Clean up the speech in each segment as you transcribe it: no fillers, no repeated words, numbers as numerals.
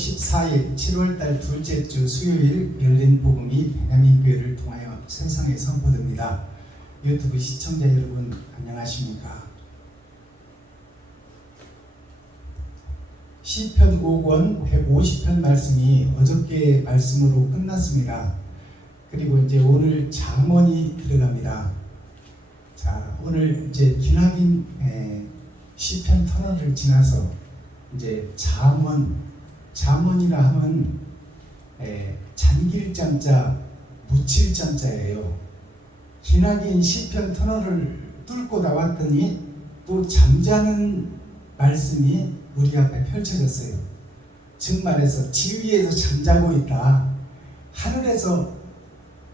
14일 7월달 둘째 주 수요일 열린 복음이 베냐민 교회를 통하여 세상에 선포됩니다. 유튜브 시청자 여러분 안녕하십니까? 시편 5권 150편 말씀이 어저께 말씀으로 끝났습니다. 그리고 이제 오늘 잠언이 들어갑니다. 자, 오늘 이제 기나긴 시편 터널을 지나서 이제 잠언이라 하면 잠길 잠자, 묻힐 잠자예요. 기나긴 시편 터널을 뚫고 나왔더니 또 잠자는 말씀이 우리 앞에 펼쳐졌어요. 즉 말해서 지위에서 잠자고 있다. 하늘에서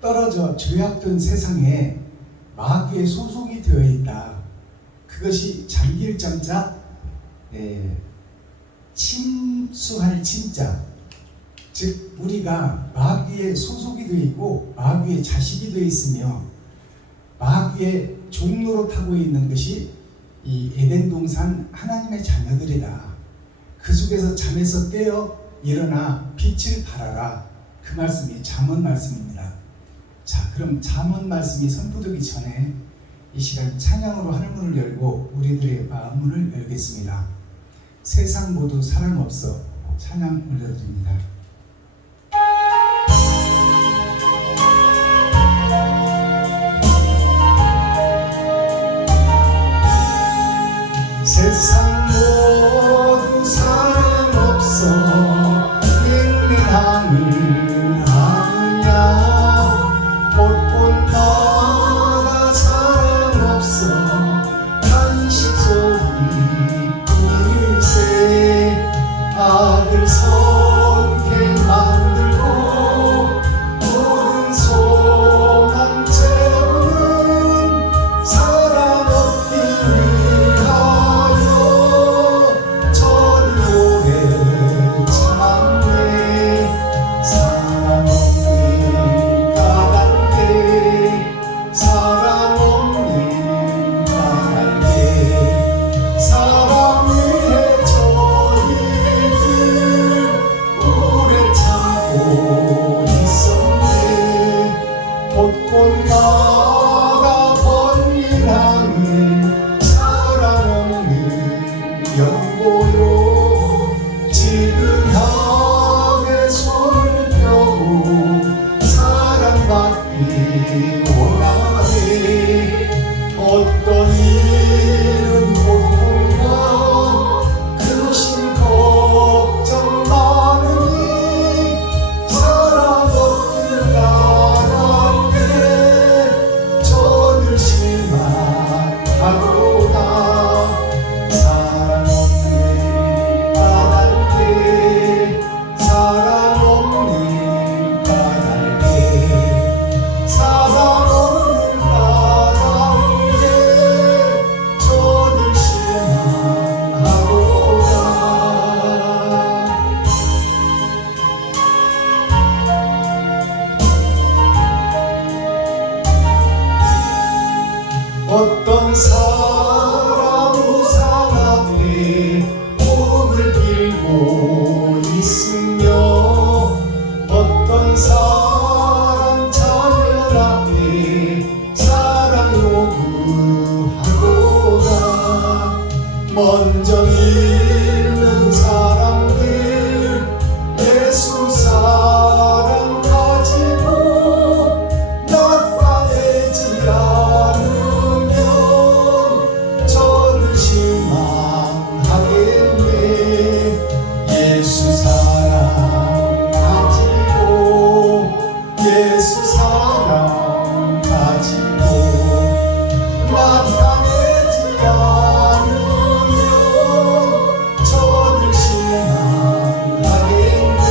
떨어져 죄악된 세상에 마귀의 소속이 되어 있다. 그것이 잠길 잠자, 침수할 침자. 즉 우리가 마귀의 소속이 되어 있고 마귀의 자식이 되어 있으며 마귀의 종로로 타고 있는 것이 이 에덴 동산 하나님의 자녀들이다. 그 속에서 잠에서 깨어 일어나 빛을 발하라. 그 말씀이 잠언 말씀입니다. 자, 그럼 잠언 말씀이 선포되기 전에 이 시간 찬양으로 하늘문을 열고 우리들의 마음문을 열겠습니다. 세상 모두 사랑 없어 찬양 올려드립니다. 세상 모두 사랑 없어 맹맹함을 아느냐 곳곳마다 사랑 없어 간식 소리뿐일세 아들 선택 만들고 모든 소망 채우는 사랑 없기 곳곳마다 번민함을 사랑 없는 연고로 지긋하게 손을 펴고 사랑받기 원하네. 어떤 일은 고통과 근심 걱정 많으니 사랑 없길 실망하고다. 사랑 없는 까닭에 사랑 없는 까닭에 사랑 없는 까닭에 저들 실망하고다. 어떤 사람 우상 앞에 목을 빌고 있으며 어떤 사람 자녀 앞에 사랑 요구하고다. 먼저 잃는 사람들 예수 사랑 가지고 나빠내지 않으면 저는 실망하겠네. 예수 사랑 가지고 예수 사랑 가지고 나빠내지 않으면 저는 실망하겠네.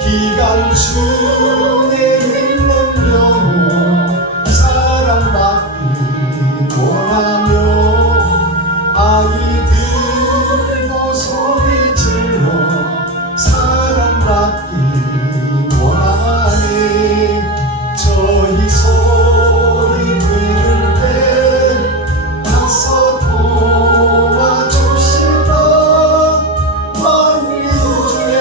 기간중에 있는 영혼 사랑받기 원하며 아이들도 소리 질러 사랑받기 원하네. 저희 소리 들을 때 가서 도와주시다. 만민 중에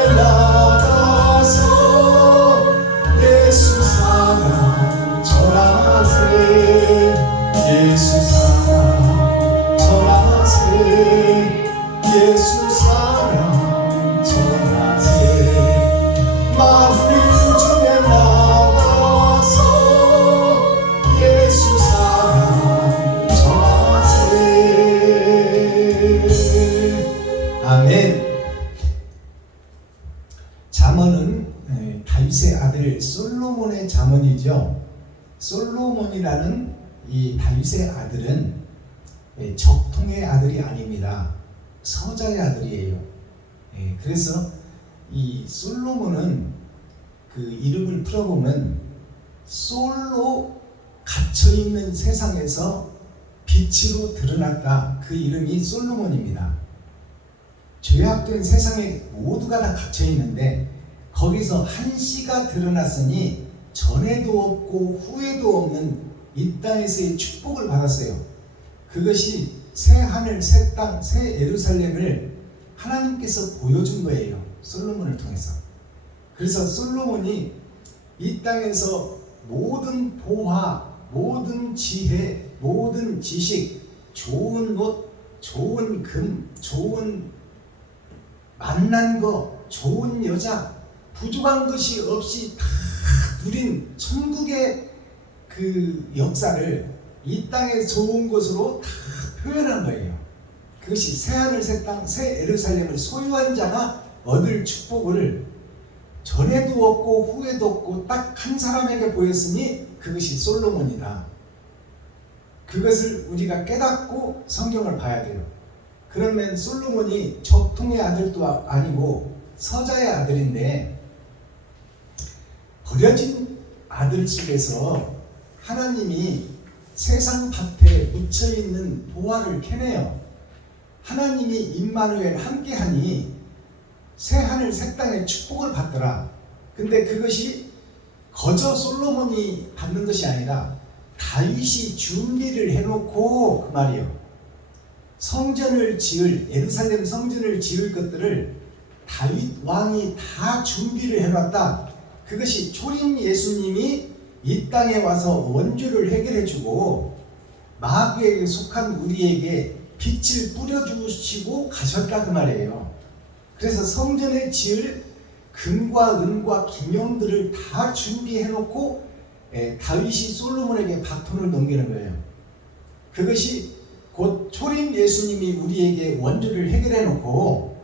아들 솔로몬의 자문이죠. 솔로몬이라는 이 다윗의 아들은 적통의 아들이 아닙니다. 서자의 아들이에요. 그래서 이 솔로몬은 그 이름을 풀어보면 솔로 갇혀있는 세상에서 빛으로 드러났다. 그 이름이 솔로몬입니다. 죄악된 세상에 모두가 다 갇혀있는데 거기서 한 씨가 드러났으니 전에도 없고 후에도 없는 이 땅에서의 축복을 받았어요. 그것이 새 하늘, 새 땅, 새 예루살렘을 하나님께서 보여준 거예요. 솔로몬을 통해서. 그래서 솔로몬이 이 땅에서 모든 보화, 모든 지혜, 모든 지식, 좋은 옷, 좋은 금, 좋은 만난 거, 좋은 여자, 부족한 것이 없이 다 누린 천국의 그 역사를 이 땅의 좋은 것으로 다 표현한 거예요. 그것이 새하늘, 새 땅, 새 예루살렘을 소유한 자가 얻을 축복을 전에도 없고 후에도 없고 딱 한 사람에게 보였으니 그것이 솔로몬이다. 그것을 우리가 깨닫고 성경을 봐야 돼요. 그러면 솔로몬이 적통의 아들도 아니고 서자의 아들인데 버려진 아들 속에서 하나님이 세상 밭에 묻혀있는 보화를 캐내요. 하나님이 임마누엘 함께하니 새하늘 새 땅의 축복을 받더라. 근데 그것이 거저 솔로몬이 받는 것이 아니라 다윗이 준비를 해놓고 그 말이에요. 성전을 지을 예루살렘 성전을 지을 것들을 다윗 왕이 다 준비를 해놨다. 그것이 초림 예수님이 이 땅에 와서 원죄를 해결해주고 마귀에게 속한 우리에게 빛을 뿌려주시고 가셨다 그 말이에요. 그래서 성전에 지을 금과 은과 기명들을 다 준비해놓고 다윗이 솔로몬에게 바톤을 넘기는 거예요. 그것이 곧 초림 예수님이 우리에게 원죄를 해결해놓고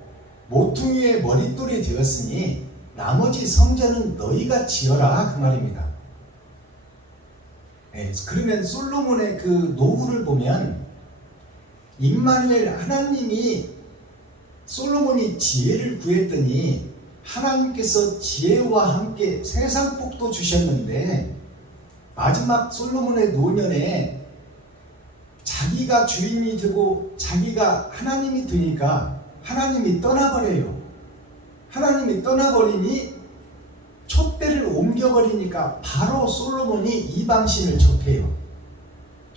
모퉁이의 머릿돌이 되었으니 나머지 성전은 너희가 지어라 그 말입니다. 그러면 솔로몬의 그 노후를 보면 임마누엘 하나님이 솔로몬이 지혜를 구했더니 하나님께서 지혜와 함께 세상 복도 주셨는데 마지막 솔로몬의 노년에 자기가 주인이 되고 자기가 하나님이 되니까 하나님이 떠나버려요. 하나님이 떠나버리니 촛대를 옮겨버리니까 바로 솔로몬이 이방신을 접해요.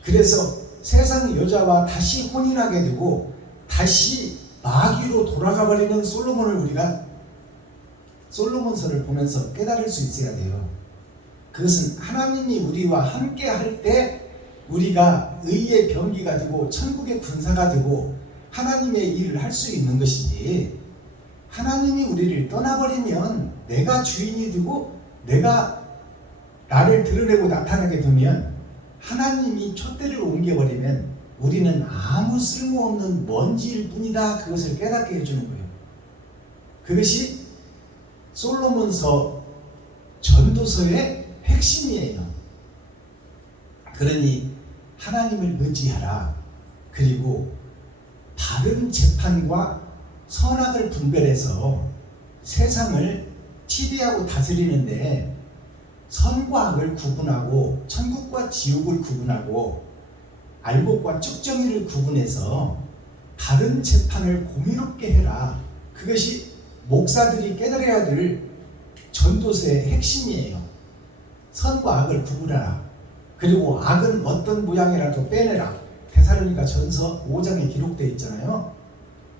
그래서 세상 여자와 다시 혼인하게 되고 다시 마귀로 돌아가 버리는 솔로몬을 우리가 솔로몬서를 보면서 깨달을 수 있어야 돼요. 그것은 하나님이 우리와 함께 할 때 우리가 의의 병기가 되고 천국의 군사가 되고 하나님의 일을 할 수 있는 것이지, 하나님이 우리를 떠나버리면 내가 주인이 되고 내가 나를 드러내고 나타나게 되면 하나님이 촛대를 옮겨버리면 우리는 아무 쓸모없는 먼지일 뿐이다. 그것을 깨닫게 해주는 거예요. 그것이 솔로몬서 전도서의 핵심이에요. 그러니 하나님을 의지하라. 그리고 바른 재판과 선악을 분별해서 세상을 치리하고 다스리는데 선과 악을 구분하고 천국과 지옥을 구분하고 알곡과 쭉정이를 구분해서 바른 재판을 공의롭게 해라. 그것이 목사들이 깨달아야 될 전도서의 핵심이에요. 선과 악을 구분하라. 그리고 악은 어떤 모양이라도 빼내라. 데살로니가 전서 5장에 기록되어 있잖아요.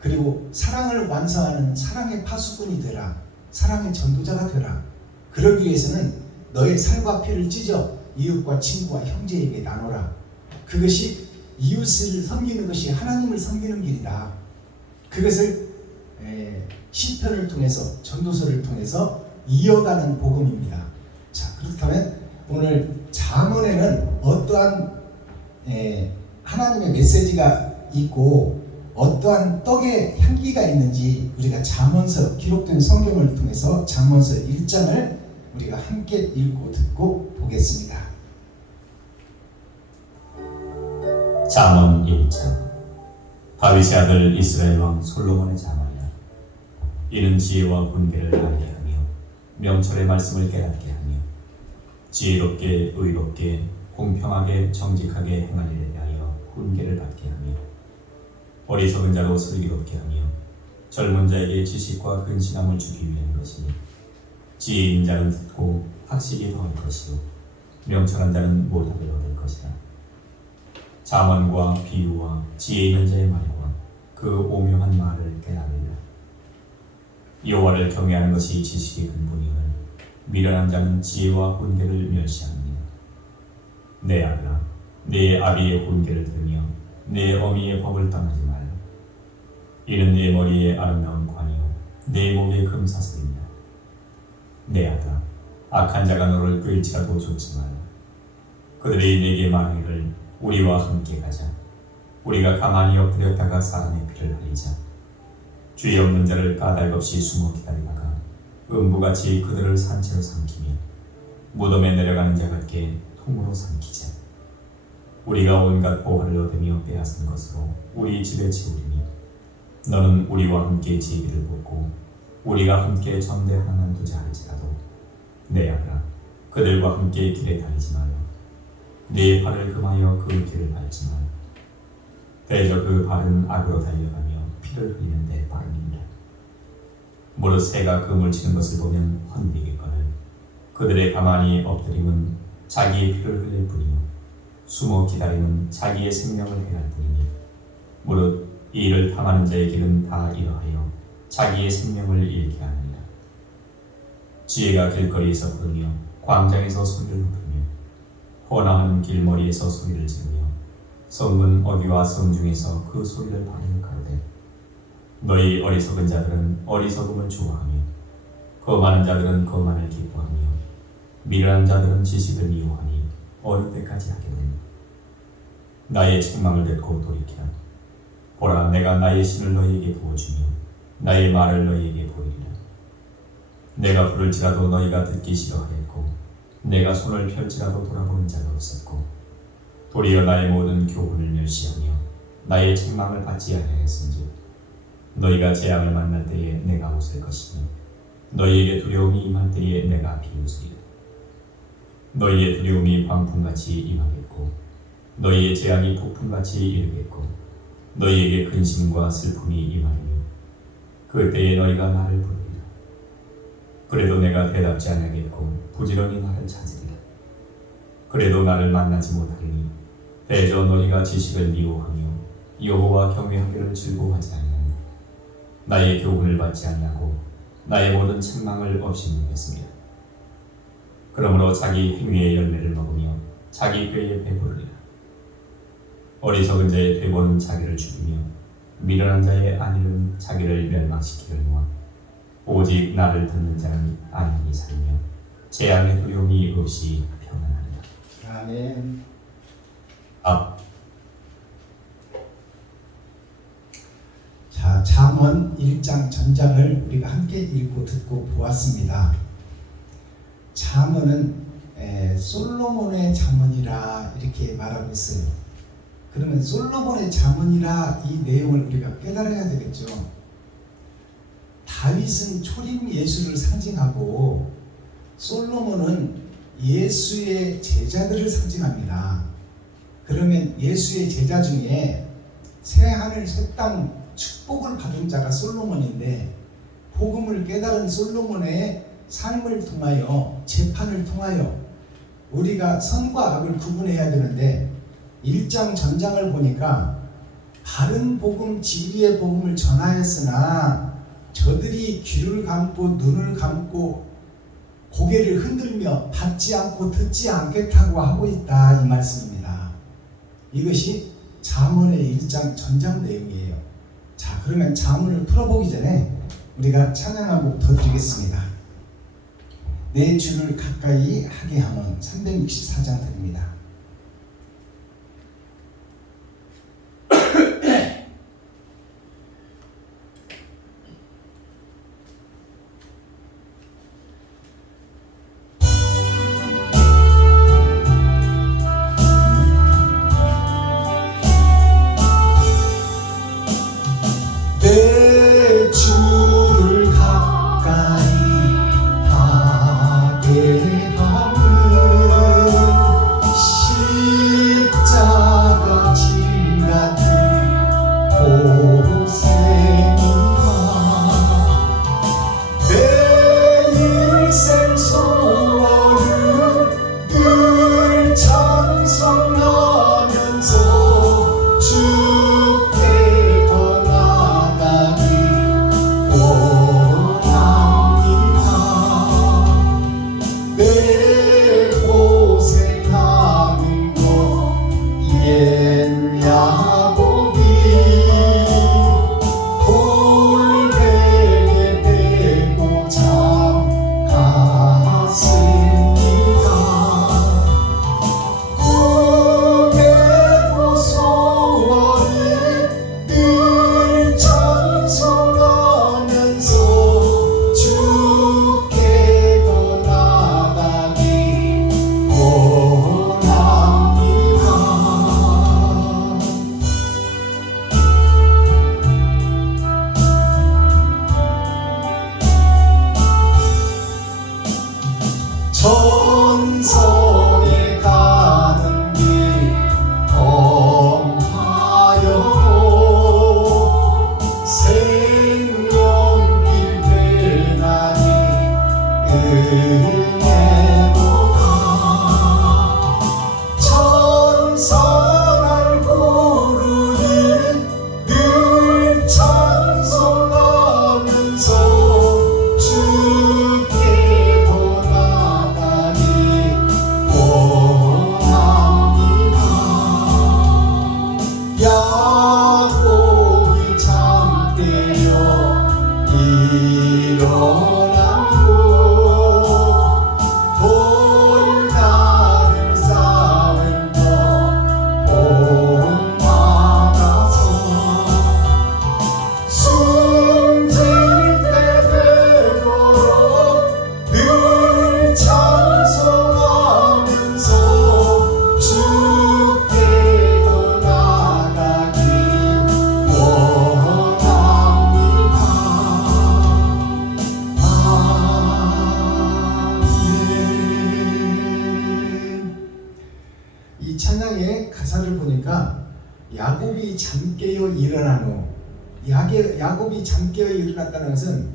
그리고 사랑을 완성하는 사랑의 파수꾼이 되라. 사랑의 전도자가 되라. 그러기 위해서는 너의 살과 피를 찢어 이웃과 친구와 형제에게 나눠라. 그것이 이웃을 섬기는 것이 하나님을 섬기는 길이다. 그것을 시편을 통해서 전도서를 통해서 이어가는 복음입니다. 자, 그렇다면 오늘 잠언에는 어떠한 하나님의 메시지가 있고 어떠한 떡의 향기가 있는지 우리가 잠언서 기록된 성경을 통해서 잠언서 1장을 우리가 함께 읽고 듣고 보겠습니다. 잠언 1장. 다윗의 아들 이스라엘 왕 솔로몬의 잠언이라. 이는 지혜와 분별을 알게 하며 명철의 말씀을 깨닫게 하며 지혜롭게 의롭게 공평하게 정직하게 행할 일에 대하여 훈계를 받게 하며 어리석은 자로 슬기롭게 하며 젊은 자에게 지식과 근신함을 주기 위한 것이니 지혜 있는 자는 듣고 학식이 더할 것이요 명철한 자는 모답을 얻을 것이라. 잠언과 비유와 지혜 있는 자의 말과 그 오묘한 말을 깨달으리라. 여호와를 경외하는 것이 지식의 근본이오늘 미련한 자는 지혜와 훈계를 멸시합니다. 내 아들아, 내 아비의 훈계를 들으며 내 어미의 법을 떠나지 말라. 이는 내 머리에 아름다운 관이요 내 목에 금사슬입니다. 내 아들아, 악한 자가 너를 끌지라도 쫓지 말라. 그들이 내게 말하기를 우리와 함께 가자. 우리가 가만히 엎드렸다가 사람의 피를 흘리자. 죄 없는 자를 까닭없이 숨어 기다리다가 음부같이 그들을 산채로 삼키며 무덤에 내려가는 자 같게 통으로 삼키자. 우리가 온갖 보화를 얻으며 빼앗은 것으로 우리 집에 채우리니 너는 우리와 함께 제비를 뽑고 우리가 함께 전대 하나만 두자 할지라도 내 아들아, 그들과 함께 길에 다니지 말라. 네 발을 금하여 그 길을 밟지 말라. 대저 그 발은 악으로 달려가며 피를 흘리는 데 빠름이니라. 무릇 새가 금을 치는 것을 보면 헌비겠거늘 그들의 가만히 엎드림은 자기의 피를 흘릴 뿐이요 숨어 기다림은 자기의 생명을 해할 뿐이니 무릇 이 일을 탐하는 자의 길은 다 이러하여 자기의 생명을 잃게 하느니라. 지혜가 길거리에서 부르며 광장에서 소리를 높이며 번화한 길머리에서 소리를 지르며 성문 어귀와 성중에서 그 소리를 바르며 가로되 너희 어리석은 자들은 어리석음을 좋아하며 거만한 자들은 거만을 기뻐하며 미련한 자들은 지식을 미워하니 어느 때까지 하겠느냐. 나의 책망을 듣고 돌이키라. 보라, 내가 나의 신을 너희에게 부어주며 나의 말을 너희에게 보이리라. 내가 부를지라도 너희가 듣기 싫어하겠고 내가 손을 펼지라도 돌아보는 자가 없었고 도리어 나의 모든 교훈을 멸시하며 나의 책망을 받지 아니하였은즉 너희가 재앙을 만날 때에 내가 웃을 것이며 너희에게 두려움이 임할 때에 내가 비웃으리라. 너희의 두려움이 광풍같이 임하겠고 너희의 재앙이 폭풍같이 이르겠고 너희에게 근심과 슬픔이 임하리니 그때에 너희가 나를 부르리라. 그래도 내가 대답지 아니하겠고 부지런히 나를 찾으리라. 그래도 나를 만나지 못하리니 대저 너희가 지식을 미워하며 여호와 경외하기를 즐거워하지 아니하니 나의 교훈을 받지 아니하고 나의 모든 책망을 없이 누겠습니다. 그러므로 자기 행위의 열매를 먹으며 자기 꾀에 배부르리라. 어리석은 자의 퇴보는 자기를 죽이며 미련한 자의 안위는 자기를 멸망시키려니와 오직 나를 듣는 자는 안녕히 살며 재앙의 두려움이 없이 평안하리라. 아멘. 자, 잠언 1장 전장을 우리가 함께 읽고 듣고 보았습니다. 잠언은 솔로몬의 잠언이라 이렇게 말하고 있어요. 그러면 솔로몬의 잠언이라 이 내용을 우리가 깨달아야 되겠죠. 다윗은 초림 예수를 상징하고 솔로몬은 예수의 제자들을 상징합니다. 그러면 예수의 제자 중에 새하늘 새땅 축복을 받은 자가 솔로몬인데 복음을 깨달은 솔로몬의 삶을 통하여 재판을 통하여 우리가 선과 악을 구분해야 되는데 1장 전장을 보니까 바른 복음 진리의 복음을 전하였으나 저들이 귀를 감고 눈을 감고 고개를 흔들며 받지 않고 듣지 않겠다고 하고 있다 이 말씀입니다. 이것이 잠언의 1장 전장 내용이에요. 자, 그러면 잠언을 풀어보기 전에 우리가 찬양 한 곡 더 드리겠습니다. 내 주를 가까이 하게 하는 364장 드립니다. 찬양의 가사를 보니까 야곱이 잠깨어 일어난 후, 야곱이 잠깨어 일어났다는 것은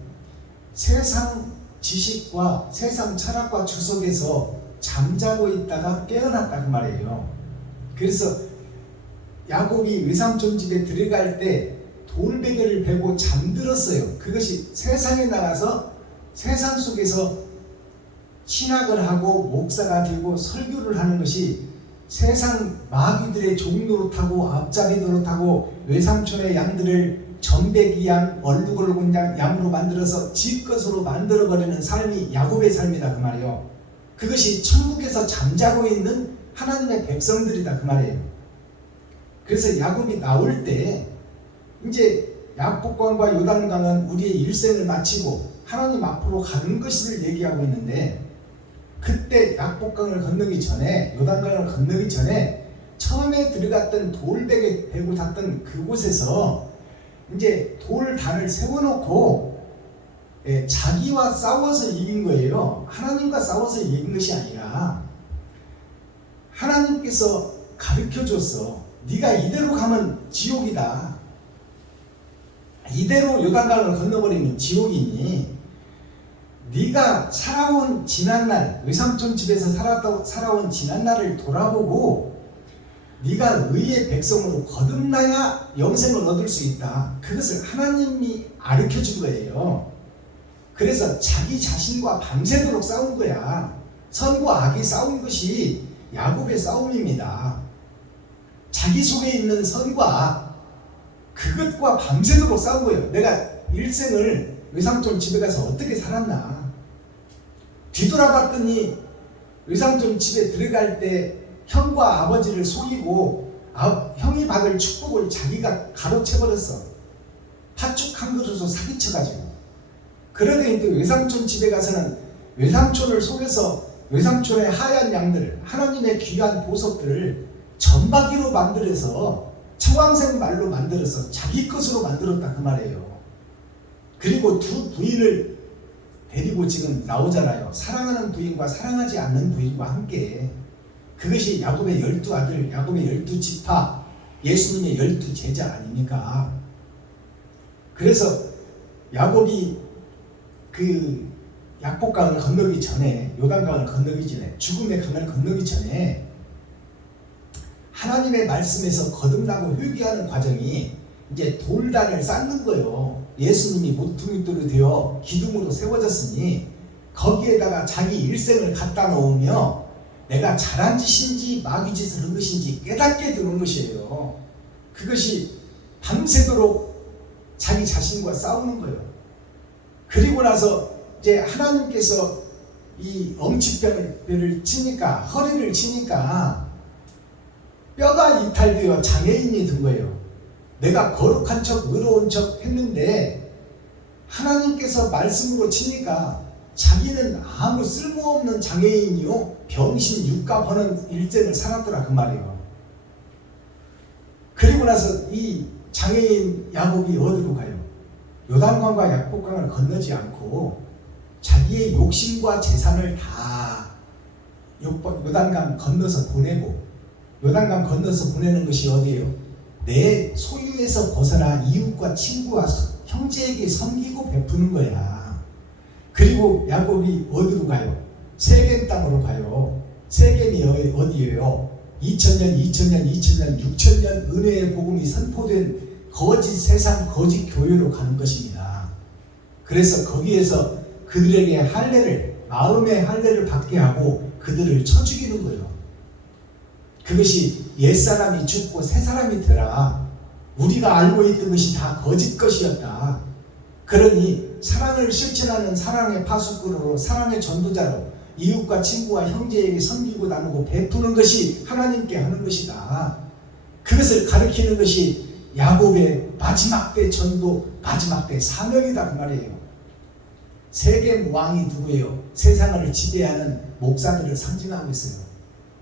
세상 지식과 세상 철학과 주석에서 잠자고 있다가 깨어났다 그 말이에요. 그래서 야곱이 외삼촌 집에 들어갈 때 돌베개를 베고 잠들었어요. 그것이 세상에 나가서 세상 속에서 신학을 하고 목사가 되고 설교를 하는 것이 세상 마귀들의 종노릇하고 앞잡이 노릇하고 외삼촌의 양들을 전배기양 얼룩을 양으로 만들어서 지 것으로 만들어버리는 삶이 야곱의 삶이다 그 말이에요. 그것이 천국에서 잠자고 있는 하나님의 백성들이다 그 말이에요. 그래서 야곱이 나올 때 이제 야복강과 요단강은 우리의 일생을 마치고 하나님 앞으로 가는 것을 얘기하고 있는데, 그때 야복강을 건너기 전에, 요단강을 건너기 전에 처음에 들어갔던 돌베개 베고 탔던 그곳에서 이제 돌단을 세워놓고 자기와 싸워서 이긴 거예요. 하나님과 싸워서 이긴 것이 아니라 하나님께서 가르쳐줬어. 네가 이대로 가면 지옥이다. 이대로 요단강을 건너버리면 지옥이니 네가 살아온 지난날, 외삼촌 집에서 살아온 지난날을 돌아보고 네가 의의 백성으로 거듭나야 영생을 얻을 수 있다. 그것을 하나님이 가르쳐준 거예요. 그래서 자기 자신과 밤새도록 싸운 거야. 선과 악이 싸운 것이 야곱의 싸움입니다. 자기 속에 있는 선과 악, 그것과 밤새도록 싸운 거예요. 내가 일생을 외삼촌 집에 가서 어떻게 살았나. 뒤돌아봤더니 외삼촌 집에 들어갈 때 형과 아버지를 속이고 형이 받을 축복을 자기가 가로채버렸어. 팥죽 한 그릇으로 사기쳐가지고. 그러더니 또 외삼촌 집에 가서는 외삼촌을 속여서 외삼촌의 하얀 양들, 하나님의 귀한 보석들을 전박이로 만들어서 청황색 말로 만들어서 자기 것으로 만들었다 그 말이에요. 그리고 두 부인을 데리고 지금 나오잖아요. 사랑하는 부인과 사랑하지 않는 부인과 함께. 그것이 야곱의 12아들, 야곱의 12지파, 예수님의 12제자 아닙니까? 그래서 야곱이 그 약복강을 건너기 전에, 요단강을 건너기 전에, 죽음의 강을 건너기 전에 하나님의 말씀에서 거듭나고 회개하는 과정이 이제 돌단을 쌓는 거예요. 예수님이 모퉁이돌이 되어 기둥으로 세워졌으니 거기에다가 자기 일생을 갖다 놓으며 내가 잘한 짓인지 마귀 짓을 한 것인지 깨닫게 되는 것이에요. 그것이 밤새도록 자기 자신과 싸우는 거예요. 그리고 나서 이제 하나님께서 이 엄치뼈를 치니까, 허리를 치니까 뼈가 이탈되어 장애인이 된 거예요. 내가 거룩한 척 의로운 척 했는데 하나님께서 말씀으로 치니까 자기는 아무 쓸모없는 장애인이요 병신 육가 버는 일생을 살았더라 그 말이에요. 그리고 나서 이 장애인 야곱이 어디로 가요? 요단강과 약복강을 건너지 않고 자기의 욕심과 재산을 다 요단강 건너서 보내고, 요단강 건너서 보내는 것이 어디예요? 내 소유에서 벗어나 이웃과 친구와 형제에게 섬기고 베푸는 거야. 그리고 야곱이 어디로 가요? 세겜 땅으로 가요. 세겜이 어디예요? 2000년, 6000년 은혜의 복음이 선포된 거짓 세상, 거짓 교회로 가는 것입니다. 그래서 거기에서 그들에게 할례를, 마음의 할례를 받게 하고 그들을 쳐 죽이는 거예요. 그것이 옛사람이 죽고 새사람이 되라. 우리가 알고 있던 것이 다 거짓 것이었다. 그러니 사랑을 실천하는 사랑의 파수꾼으로, 사랑의 전도자로 이웃과 친구와 형제에게 섬기고 나누고 베푸는 것이 하나님께 하는 것이다. 그것을 가르치는 것이 야곱의 마지막 때 전도, 마지막 때 사명이다 그 말이에요. 세겜 왕이 누구예요? 세상을 지배하는 목사들을 상징하고 있어요.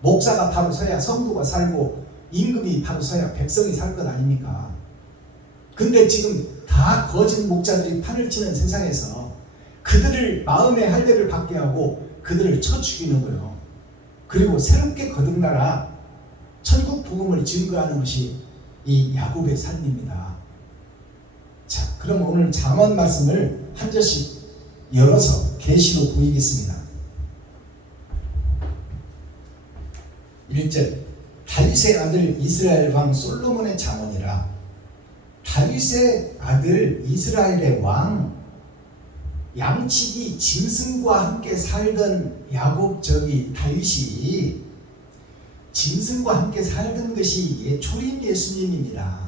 목사가 바로 서야 성도가 살고 임금이 바로 서야 백성이 살 것 아닙니까? 근데 지금 다 거짓 목자들이 판을 치는 세상에서 그들을 마음의 할례를 받게 하고 그들을 쳐 죽이는 거예요. 그리고 새롭게 거듭나라. 천국 복음을 증거하는 것이 이 야곱의 삶입니다. 자, 그럼 오늘 잠언 말씀을 한 절씩 열어서 계시로 보이겠습니다. 1절, 다윗의 아들 이스라엘 왕 솔로몬의 잠언이라. 다윗의 아들 이스라엘의 왕, 양치기 짐승과 함께 살던 야곱 다윗이 짐승과 함께 살던 것이 초림 예수님입니다.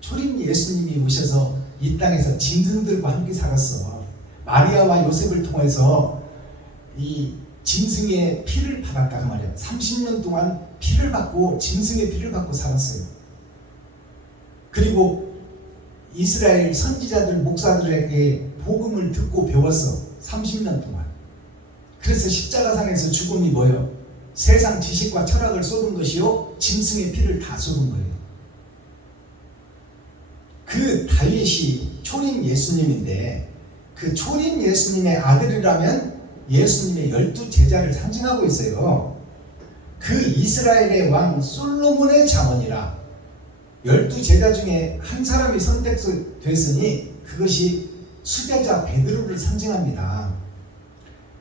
초림 예수님이 오셔서 이 땅에서 짐승들과 함께 살았어. 마리아와 요셉을 통해서 이 짐승의 피를 받았다고 말이에요. 30년 동안 피를 받고 짐승의 피를 받고 살았어요. 그리고 이스라엘 선지자들 목사들에게 복음을 듣고 배웠어. 30년 동안. 그래서 십자가상에서 죽음이 뭐예요? 세상 지식과 철학을 쏟은 것이요, 짐승의 피를 다 쏟은 거예요. 그 다윗이 초림 예수님인데, 그 초림 예수님의 아들이라면 예수님의 12제자를 상징하고 있어요. 그 이스라엘의 왕 솔로몬의 잠언이라. 12제자 중에 한 사람이 선택됐으니 그것이 수제자 베드로를 상징합니다.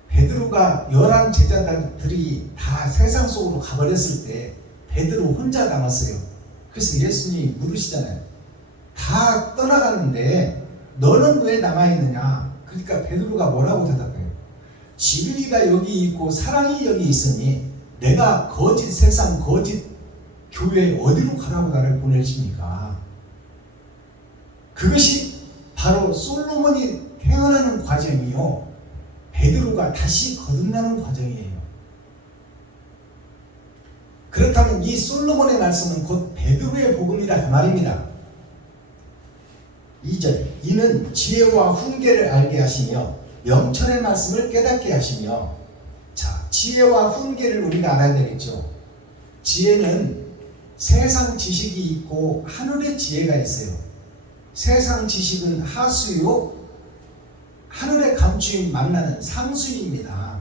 베드로가 11제자들이 다 세상 속으로 가버렸을 때 베드로 혼자 남았어요. 그래서 예수님이 물으시잖아요. 다 떠나갔는데 너는 왜 남아있느냐? 그러니까 베드로가 뭐라고 대답해요? 진리가 여기 있고 사랑이 여기 있으니 내가 거짓 세상 거짓 교회에 어디로 가라고 나를 보내십니까? 그것이 바로 솔로몬이 태어나는 과정이요, 베드로가 다시 거듭나는 과정이에요. 그렇다면 이 솔로몬의 말씀은 곧 베드로의 복음이라 그 말입니다. 2절, 이는 지혜와 훈계를 알게 하시며 명철의 말씀을 깨닫게 하시며. 자, 지혜와 훈계를 우리가 알아야 되겠죠. 지혜는 세상 지식이 있고 하늘의 지혜가 있어요. 세상 지식은 하수요, 하늘의 감추임 만나는 상수입니다.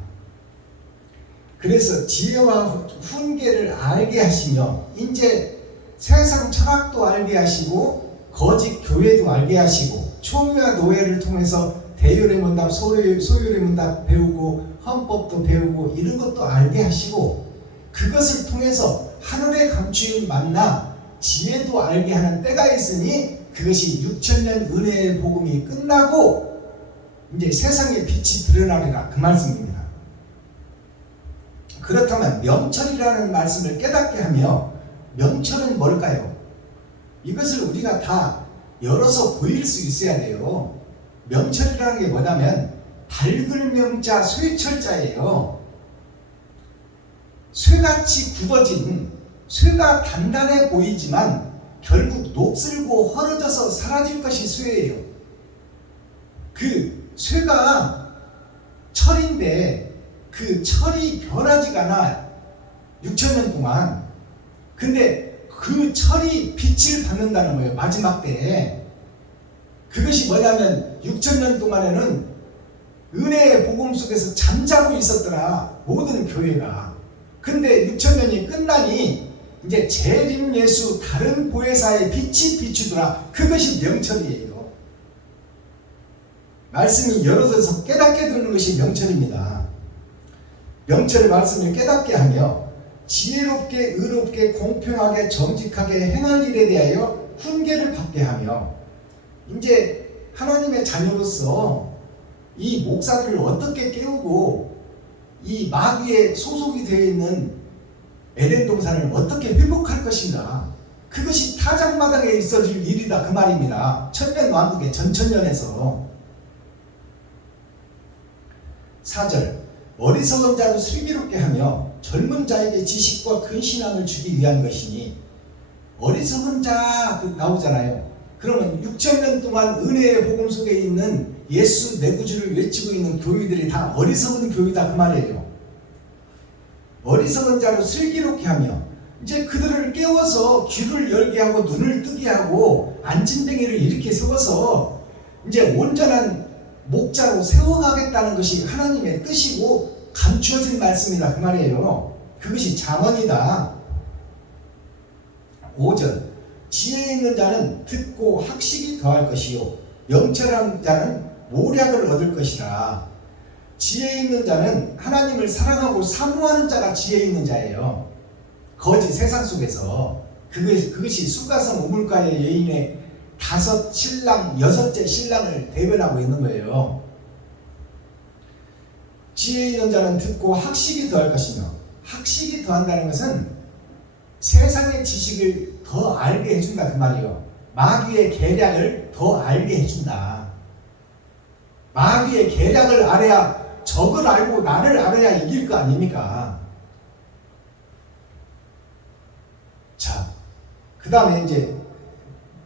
그래서 지혜와 훈계를 알게 하시며, 이제 세상 철학도 알게 하시고 거짓 교회도 알게 하시고 총회와 노예를 통해서 대율의 문답, 소율의 문답 배우고 헌법도 배우고 이런 것도 알게 하시고, 그것을 통해서 하늘의 감추임 만나 지혜도 알게 하는 때가 있으니 그것이 6천년 은혜의 복음이 끝나고 이제 세상의 빛이 드러나리라, 그 말씀입니다. 그렇다면 명철이라는 말씀을 깨닫게 하며, 명철은 뭘까요? 이것을 우리가 다 열어서 보일 수 있어야 돼요. 명철이라는 게 뭐냐면 밝을 명자 쇠철자예요. 쇠같이 굳어진, 쇠가 단단해 보이지만 결국 녹슬고 헐어져서 사라질 것이 쇠예요. 그 쇠가 철인데 그 철이 변하지가 않아, 6천년 동안. 근데 그 철이 빛을 받는다는 거예요, 마지막 때에. 그것이 뭐냐면 6천년 동안에는 은혜의 복음 속에서 잠자고 있었더라, 모든 교회가. 근데 6천년이 끝나니 이제 재림 예수 다른 보혜사의 빛이 비추더라. 그것이 명철이에요. 말씀이 열어져서 깨닫게 되는 것이 명철입니다. 명철의 말씀을 깨닫게 하며 지혜롭게 의롭게 공평하게 정직하게 행할 일에 대하여 훈계를 받게 하며, 이제 하나님의 자녀로서 이 목사들을 어떻게 깨우고 이 마귀에 소속이 되어 있는 에덴 동산을 어떻게 회복할 것인가, 그것이 타작마당에 있어질 일이다, 그 말입니다. 천년왕국의 전천년에서. 4절, 어리석은 자도 슬기롭게 하며 젊은 자에게 지식과 근신함을 주기 위한 것이니. 어리석은 자 나오잖아요. 그러면 6천년 동안 은혜의 복음 속에 있는 예수 내 구주를 외치고 있는 교회들이 다 어리석은 교회다, 그 말이에요. 어리석은 자로 슬기롭게 하며, 이제 그들을 깨워서 귀를 열게 하고 눈을 뜨게 하고 안진뱅이를 이렇게 세워서 이제 온전한 목자로 세워가겠다는 것이 하나님의 뜻이고 감추어진 말씀이다, 그 말이에요. 그것이 잠언이다. 5절 지혜 있는 자는 듣고 학식이 더할 것이요 명철한 자는 모략을 얻을 것이라. 지혜 있는 자는 하나님을 사랑하고 사모하는 자가 지혜 있는 자예요. 거짓 세상 속에서 그것이 수가성 우물가의 여인의 5신랑 6째 신랑을 대변하고 있는 거예요. 지혜 있는 자는 듣고 학식이 더할 것이며, 학식이 더한다는 것은 세상의 지식을 더 알게 해준다 그 말이에요. 마귀의 계략을 더 알게 해준다. 마귀의 계략을 알아야, 적을 알고 나를 알아야 이길 거 아닙니까? 자, 그 다음에 이제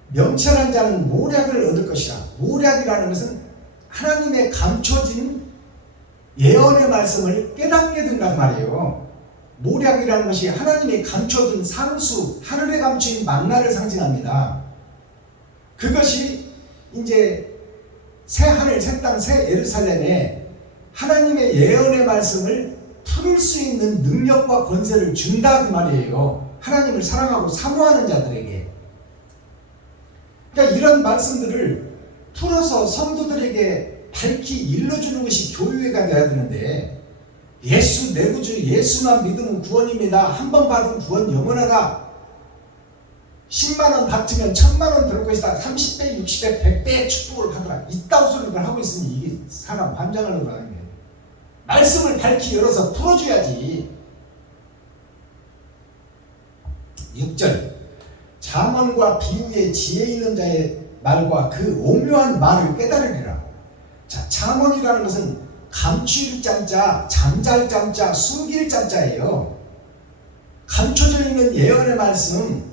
명철한 자는 모략을 얻을 것이라. 모략이라는 것은 하나님의 감춰진 예언의 말씀을 깨닫게 된단 말이에요. 모략이라는 것이 하나님의 감춰둔 상수, 하늘에 감추인 만나를 상징합니다. 그것이 이제 새 하늘, 새 땅, 새 예루살렘에 하나님의 예언의 말씀을 풀을 수 있는 능력과 권세를 준다 그 말이에요. 하나님을 사랑하고 사모하는 자들에게. 그러니까 이런 말씀들을 풀어서 성도들에게 밝히 일러주는 것이 교회가 되어야 되는데, 예수 내 구주, 예수만 믿으면 구원입니다. 한 번 받은 구원 영원하다. 10만원 받으면 1000만원 들 것이다. 30배, 60배, 100배의 축복을 받으라. 이따위 소리를 하고 있으니 이게 사람 환장을 하는 거예요. 말씀을 밝히 열어서 풀어줘야지. 6절 잠언과 비유의 지혜 있는 자의 말과 그 오묘한 말을 깨달으리라. 자, 잠언이라는 것은 감출 잠자, 잠잘 잠자, 숨길 잠자예요. 감춰져 있는 예언의 말씀,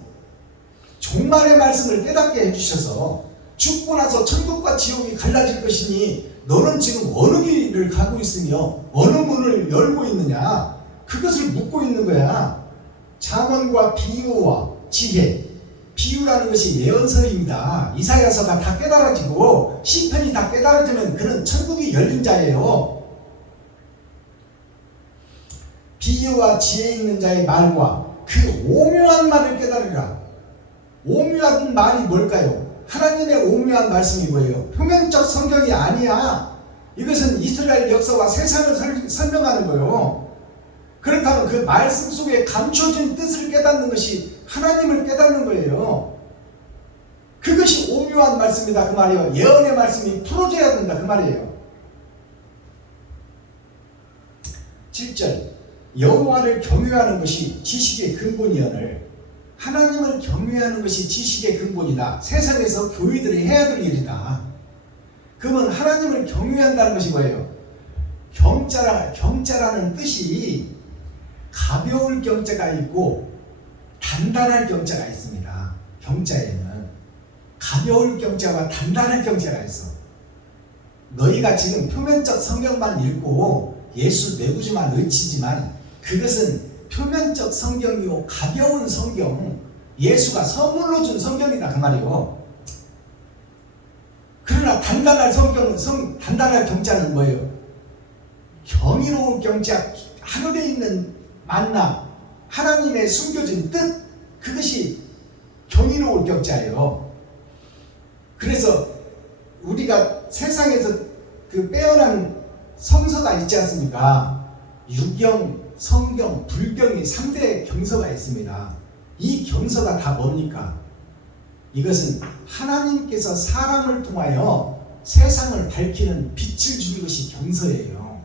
종말의 말씀을 깨닫게 해주셔서 죽고 나서 천국과 지옥이 갈라질 것이니 너는 지금 어느 길을 가고 있으며 어느 문을 열고 있느냐, 그것을 묻고 있는 거야. 잠언과 비유와 지혜, 비유라는 것이 예언서입니다. 이사야서가 다 깨달아지고 시편이 다 깨달아지면 그는 천국이 열린 자예요. 비유와 지혜 있는 자의 말과 그 오묘한 말을 깨달으라. 오묘한 말이 뭘까요? 하나님의 오묘한 말씀이 뭐예요? 표면적 성경이 아니야. 이것은 이스라엘 역사와 세상을 설명하는 거예요. 그렇다면 그 말씀 속에 감춰진 뜻을 깨닫는 것이 하나님을 깨닫는 거예요. 그것이 오묘한 말씀이다 그 말이에요. 예언의 말씀이 풀어져야 된다 그 말이에요. 7절 여호와를 경외하는 것이 지식의 근본이오늘. 하나님을 경외하는 것이 지식의 근본이다. 세상에서 교회들이 해야 될 일이다. 그러면 하나님을 경외한다는 것이 뭐예요? 경자라는 뜻이 가벼울 경자가 있고 단단할 경자가 있습니다. 경자에는 가벼울 경자와 단단한 경자가 있어. 너희가 지금 표면적 성경만 읽고 예수 내 구주만 외치지만 그것은 표면적 성경이요 가벼운 성경, 예수가 선물로 준 성경이다 그 말이요. 그러나 단단한 성경, 단단한 경자는 뭐예요? 경이로운 경자, 하늘에 있는 만나, 하나님의 숨겨진 뜻, 그것이 경이로운 경자예요. 그래서 우리가 세상에서 그 빼어난 성서가 있지 않습니까? 유경, 성경, 불경이 3대 경서가 있습니다. 이 경서가 다 뭡니까? 이것은 하나님께서 사람을 통하여 세상을 밝히는 빛을 주는 것이 경서예요.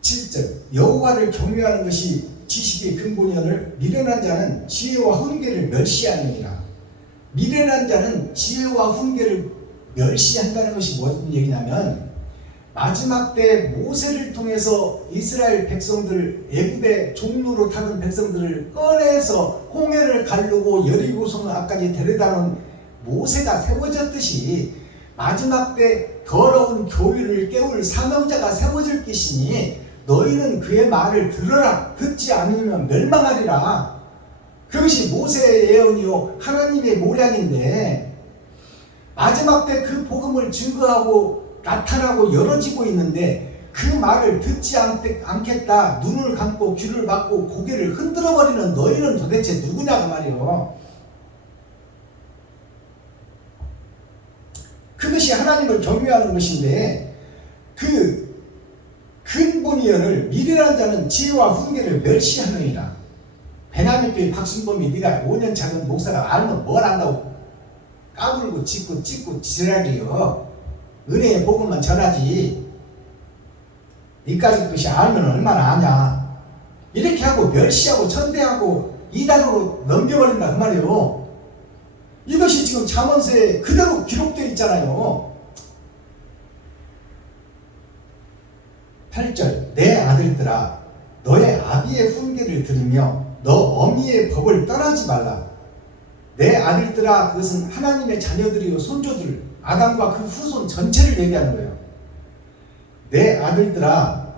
7절 여호와를 경외하는 것이 지식의 근본이오늘 미련한 자는 지혜와 훈계를 멸시하느니라. 미련한 자는 지혜와 훈계를 멸시한다는 것이 무슨 얘기냐면, 마지막 때 모세를 통해서 이스라엘 백성들, 애굽의 종로로 타던 백성들을 꺼내서 홍해를 가르고 여리고성 앞까지 데려다놓은 모세가 세워졌듯이 마지막 때 더러운 교회를 깨울 사명자가 세워질 것이니 너희는 그의 말을 들어라. 듣지 않으면 멸망하리라. 그것이 모세의 예언이요 하나님의 모략인데, 마지막 때 그 복음을 증거하고 나타나고 열어지고 있는데 그 말을 듣지 않겠다 눈을 감고 귀를 막고 고개를 흔들어버리는 너희는 도대체 누구냐고 말이요. 그것이 하나님을 경외하는 것인데 그 근본이언을 미련한 자는 지혜와 훈계를 멸시하느니라. 베냐민교회 박순범이 네가 5년 작은 목사가 알면 뭘 안다고 까불고 짖고 지랄이요. 은혜의 복음만 전하지 니까지 것이 알면 얼마나 아냐. 이렇게 하고 멸시하고 천대하고 이단으로 넘겨버린다 그 말이에요. 이것이 지금 잠언서에 그대로 기록되어 있잖아요. 8절 내 아들들아 너의 아비의 훈계를 들으며 너 어미의 법을 떠나지 말라. 내 아들들아 그것은 하나님의 자녀들이요 손조들 아담과 그 후손 전체를 얘기하는 거예요. 내 아들들아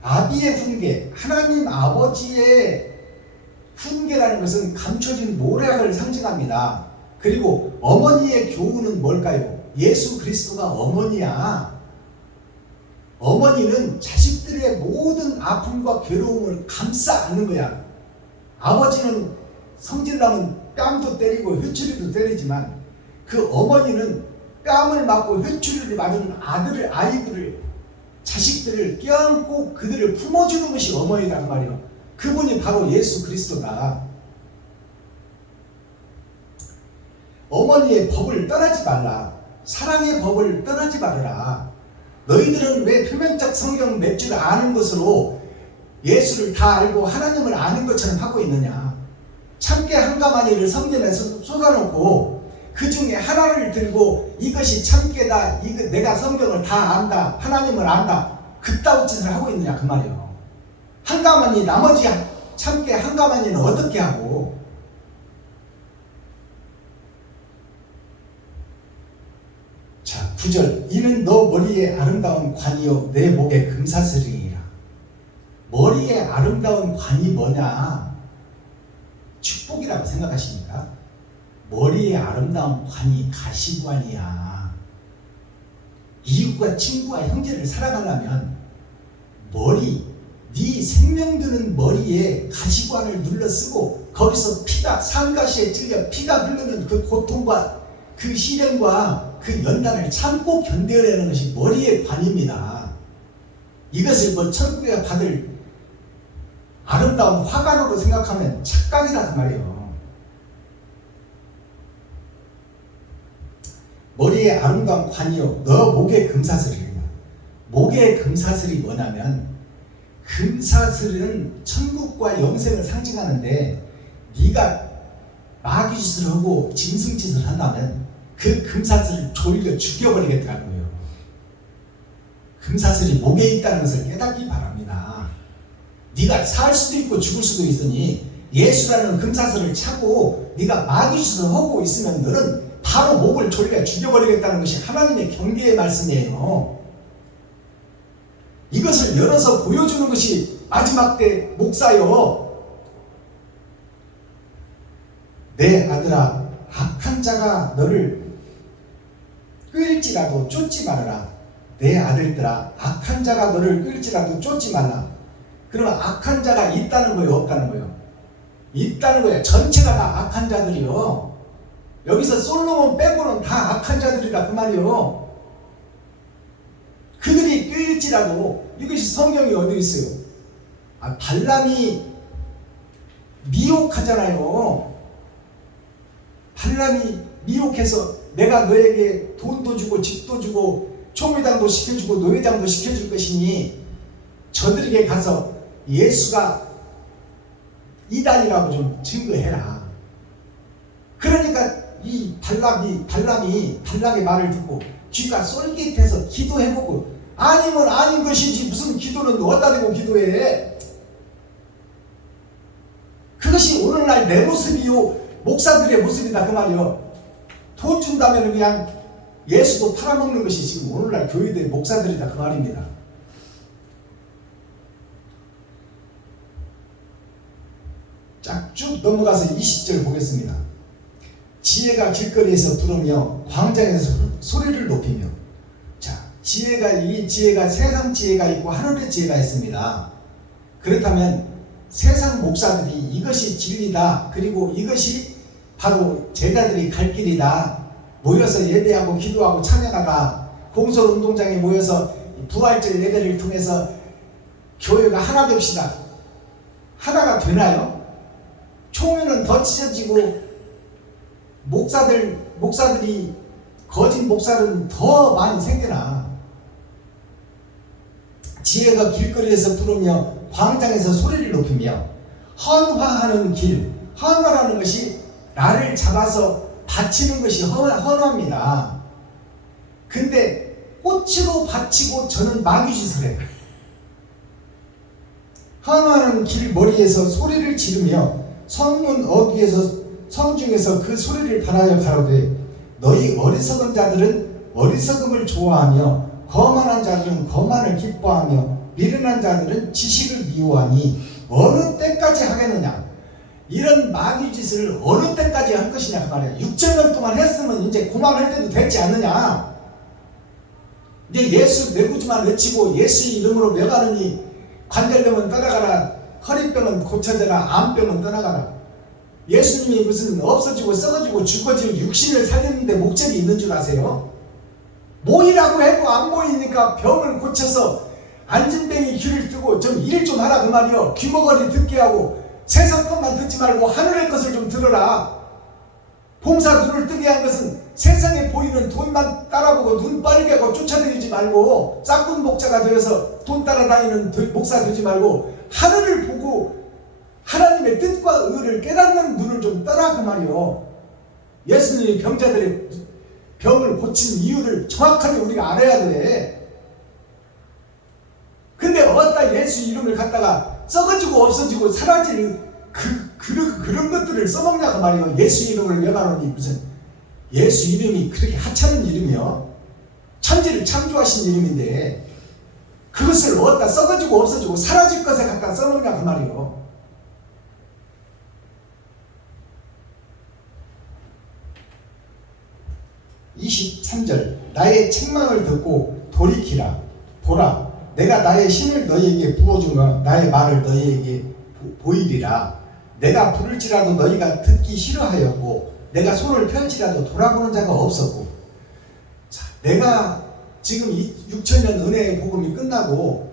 아비의 훈계 하나님 아버지의 훈계라는 것은 감춰진 모략을 상징합니다. 그리고 어머니의 교훈은 뭘까요? 예수 그리스도가 어머니야. 어머니는 자식들의 모든 아픔과 괴로움을 감싸 안는 거야. 아버지는 성질나면 뺨도 때리고 회초리도 때리지만 그 어머니는 뺨을 맞고 회초리를 맞은 아이들을 자식들을 껴안고 그들을 품어주는 것이 어머니란 말이에요. 그분이 바로 예수 그리스도다. 어머니의 법을 떠나지 말라. 사랑의 법을 떠나지 말아라. 너희들은 왜 표면적 성경 몇 줄 아는 것으로 예수를 다 알고 하나님을 아는 것처럼 하고 있느냐. 참깨 한 가마니를 성전에 쏟아놓고 그 중에 하나를 들고 이것이 참깨다. 내가 성경을 다 안다. 하나님을 안다. 그따위 짓을 하고 있느냐 그 말이에요. 한 가마니 나머지 참깨 한 가마니는 어떻게 하고. 자 9절 이는 너 머리에 아름다운 관이요 내 목에 금사슬이니라. 머리에 아름다운 관이 뭐냐? 축복이라고 생각하십니까? 머리에 아름다운 관이 가시관이야. 이웃과 친구와 형제를 사랑하려면 네 생명 드는 머리에 가시관을 눌러 쓰고 거기서 피가 산가시에 찔려 피가 흐르는 그 고통과 그 시련과 그 연단을 참고 견뎌내는 것이 머리의 관입니다. 이것을 뭐 천국에 받을 아름다운 화관으로 생각하면 착각이란 말이에요. 머리에 아름다운 관이요 너 목에 금사슬이라. 목에 금사슬이 뭐냐면 금사슬은 천국과 영생을 상징하는데 네가 마귀짓을 하고 짐승짓을 한다면 그 금사슬을 졸려 죽여버리겠더라고요. 금사슬이 목에 있다는 것을 깨닫기 바랍니다. 네가 살 수도 있고 죽을 수도 있으니 예수라는 금사슬을 차고 네가 마귀짓을 하고 있으면 너는 바로 목을 졸려 죽여버리겠다는 것이 하나님의 경계의 말씀이에요. 이것을 열어서 보여주는 것이 마지막 때 목사요. 내 아들아 악한 자가 너를 끌지라도 쫓지 말아라. 내 아들들아 악한 자가 너를 끌지라도 쫓지 말라. 그러면 악한 자가 있다는 거예요 없다는 거예요? 있다는 거예요. 전체가 다 악한 자들이요. 여기서 솔로몬 빼고는 다 악한 자들이다 그 말이요. 그들이 꾀일지라도 이것이 성경이 어디 있어요? 발람이 미혹하잖아요. 발람이 미혹해서 내가 너에게 돈도 주고 집도 주고 총회장도 시켜주고 노회장도 시켜줄 것이니 저들에게 가서 예수가 이단이라고 좀 증거해라. 그러니까 이 발람이 발락의 말을 듣고 귀가 쏠깃해서 기도해보고 아니면 아닌 것이지 무슨 기도는 어디다 대고 기도해. 그것이 오늘날 내 모습이요 목사들의 모습이다 그 말이요. 돈 준다면 그냥 예수도 팔아먹는 것이 지금 오늘날 교회들의 목사들이다 그 말입니다. 자, 쭉 넘어가서 20절 보겠습니다. 지혜가 길거리에서 부르며 광장에서 소리를 높이며. 자, 이 지혜가 세상 지혜가 있고 하늘의 지혜가 있습니다. 그렇다면 세상 목사들이 이것이 진리다, 그리고 이것이 바로 제자들이 갈 길이다, 모여서 예배하고 기도하고 찬양하다, 공설운동장에 모여서 부활절 예배를 통해서 교회가 하나 됩시다, 하나가 되나요? 총회는 더 찢어지고 목사들이 거짓 목사는 더 많이 생겨나. 지혜가 길거리에서 부르며 광장에서 소리를 높이며 헌화하는 길, 헌화라는 것이 나를 잡아서 바치는 것이 헌화입니다. 근데 꽃으로 바치고 저는 마귀짓을 해요. 헌화하는 길 머리에서 소리를 지르며 성문 어귀에서 성중에서 그 소리를 발하여 가로되 너희 어리석은 자들은 어리석음을 좋아하며 거만한 자들은 거만을 기뻐하며 미련한 자들은 지식을 미워하니 어느 때까지 하겠느냐. 이런 마귀짓을 어느 때까지 할 것이냐 그 말이야. 6,000년 동안 했으면 이제 그만할 때도 됐지 않느냐. 이제 예수 내구주만 외치고 예수 이름으로 명하느니 관절병은 떠나가라, 허리병은 고쳐져라, 암병은 떠나가라. 예수님이 무슨 없어지고 썩어지고 죽어지고 육신을 살리는데 목적이 있는 줄 아세요? 모이라고 해도 안 모이니까 병을 고쳐서 안진뱅이 귀를 뜨고 좀 일 좀 하라 그 말이요. 귀머거리 듣게 하고 세상 것만 듣지 말고 하늘의 것을 좀 들어라. 봉사 눈을 뜨게 한 것은 세상에 보이는 돈만 따라보고 눈 빨게 하고 쫓아다니지 말고 짝꿍 목자가 되어서 돈 따라다니는 목사 되지 말고 하늘을 보고 하나님의 뜻과 의를 깨닫는 눈을 좀 떠라 그 말이요. 예수님이 병자들의 병을 고친 이유를 정확하게 우리가 알아야 돼. 근데 어디다 예수 이름을 갖다가 썩어지고 없어지고 사라질 그런 것들을 써먹냐 그 말이요. 예수 이름을 명하노니 무슨 예수 이름이 그렇게 하찮은 이름이요. 천지를 창조하신 이름인데 그것을 어디다 썩어지고 없어지고 사라질 것에 갖다 써먹냐 그 말이요. (23절) 나의 책망을 듣고 돌이키라. 보라, 내가 나의 신을 너희에게 부어주며 나의 말을 너희에게 보이리라. 내가 부를지라도 너희가 듣기 싫어하였고 내가 손을 펼치라도 돌아보는 자가 없었고. 자, 내가 지금 6,000년 은혜의 복음이 끝나고